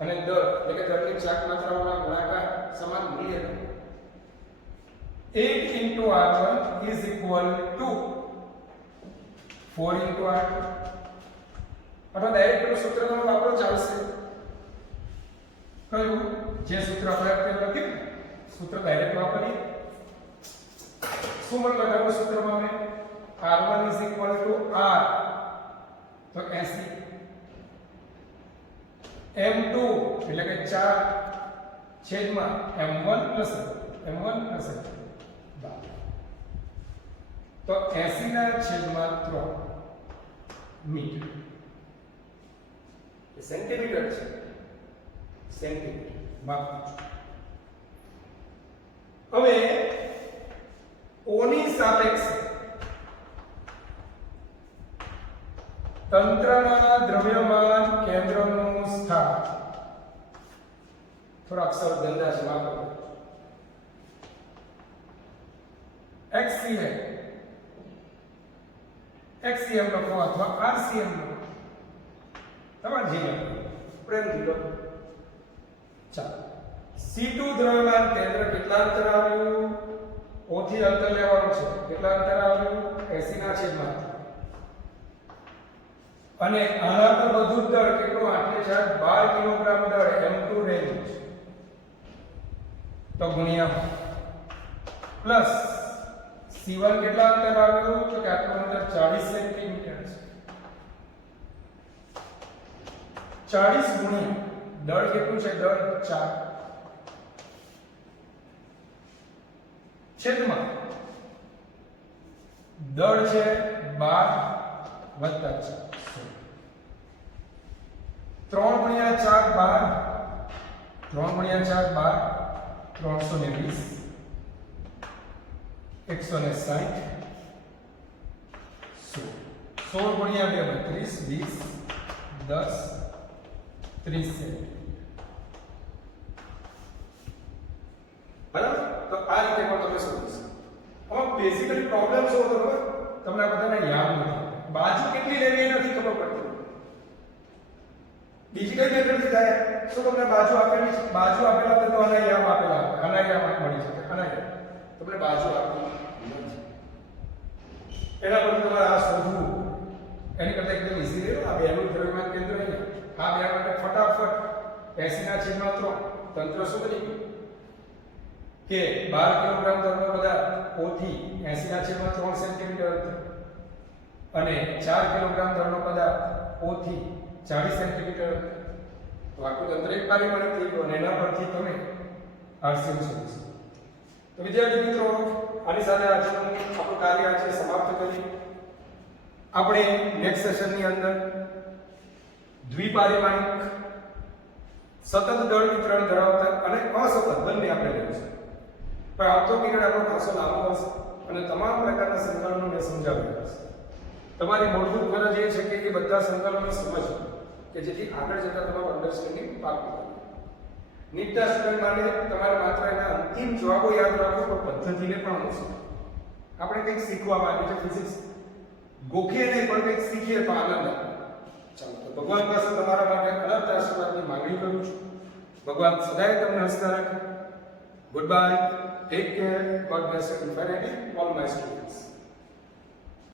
અને દળ, એટલે કે દળની ચાક માત્રાઓના ગુણાકાર સમાન મૂલ્ય. 8 * R1 = 4 * R2. અથવા ડાયરેક્ટ પેલું સૂત્ર તમે વાપરો ચાલશે. કયું? જે સૂત્ર આપણે અત્યારે લખ્યું, સૂત્ર ડાયરેક્ટ વાપરીએ. શું મને લગાવ્યું સૂત્રમાં મેં r1 = r તો 80 m2 એટલે કે 4 છેદમાં m1 + તો 80 ના છેદમાં 3 મીટર એ સેન્ટીમીટર છે સેન્ટીમીટર માપું છું. હવે O ની સાપેક્ષે તંત્રના દ્રવ્યમાન કેન્દ્રનું સ્થાન થોડા અક્ષર ગંદા છે માફ કરો. XCM લખો અથવા RCM લખો તમારે જે લખો પ્રેમથી લખો. ચાલો C2 દ્રવ્યમાન કેન્દ્ર કેટલા અંતર આવ્યું O થી અંતર લેવાનું છે કેટલા અંતર આવ્યું 80 ના છેદમાં અને આના પર વધુ દળ કેટલો 8 કિલોગ્રામ દળ m2 રેન્જ તો ગુણ્યા પ્લસ C1 કેટલા અંતર આવ્યું તો કે આટલું અંતર 40 સેન્ટીમીટર છે 40 ગુણ્યા દળ કેટલું છે દળ 4 છેદમાં દળ છે 12 વત્તા 4 3 ગુણ્યા 4 12 3 ગુણ્યા 4 12 160 16 ગુણ્યા 2 32 20 10 30 સેન્ટીમીટર બરાબર. તો આ રીતે પણ તમે સમજી શકો. હવે બેઝિકલી પ્રોબ્લેમ શું હતો ખબર તમને આ બધાને યાદ નથી બાજુ કેટલી લેવી એ નથી ખબર પડતી. બીજી કઈ મેથડથી થાય શું તમને બાજુ આપેલી છે બાજુ આપેલા તો આના યામ આપેલા આના યામ મળી શકે આના યામ તમને બાજુ આપેલી નથી એના પર તમારે આ શોધવું એની કરતા એકદમ ઈઝી છે. આ બેનું દ્રવ્યમાન કેન્દ્ર અહીંયા આ બે માટે ફટાફટ 80 ના છેદમાં 3 તંત્ર શું કરી કે 12 કિલોગ્રામ દળનો પદાર્થ O થી 80 ના છેદમાં 3 સેન્ટીમીટર અંતર અને 4 કિલોગ્રામ દળનો પદાર્થ O થી 40 સેન્ટીમીટર અંતર તો આખું તંત્ર એક પરિમાણિક થઈ ગયું અને એના પરથી તમે RCM શોધી શકો. તો વિદ્યાર્થી મિત્રો આની સાથે આજનું આપણું કાર્ય આજે સમાપ્ત કરીએ. આપણે નેક્સ્ટ સેશનની અંદર દ્વિપારિમાણિક સતત દળ વિતરણ ધરાવતા અને અસતત બંને આપણે લઈશું. પણ આવતો પીરિયડ આપણો ખાસો લાંબો હશે અને તમામ પ્રકારના સંકલનો મેં સમજાવ્યા હશે. તમારી મૂળભૂત ફરજ એ છે કે એ બધા સંકલનો સમજવું કે જેથી આગળ જતા તમારું અન્ડરસ્ટેન્ડિંગ પાકું થાય. નીટના સ્ટુડન્ટ માટે તમારે માત્ર એના અંતિમ જવાબો યાદ રાખો પણ પદ્ધતિને પણ અનુસરો. આપણે કંઈક શીખવા માંગીએ છીએ ફિઝિક્સ ગોખીએ નહીં પણ કંઈક શીખીએ તો આનંદ આવે. ચાલો તો ભગવાન પાસે તમારા માટે અનંત આશીર્વાદની માંગણી કરું છું. ભગવાન સદાય તમને હસતા રાખે. Good bye. Take care. God bless you infinitely, all my students.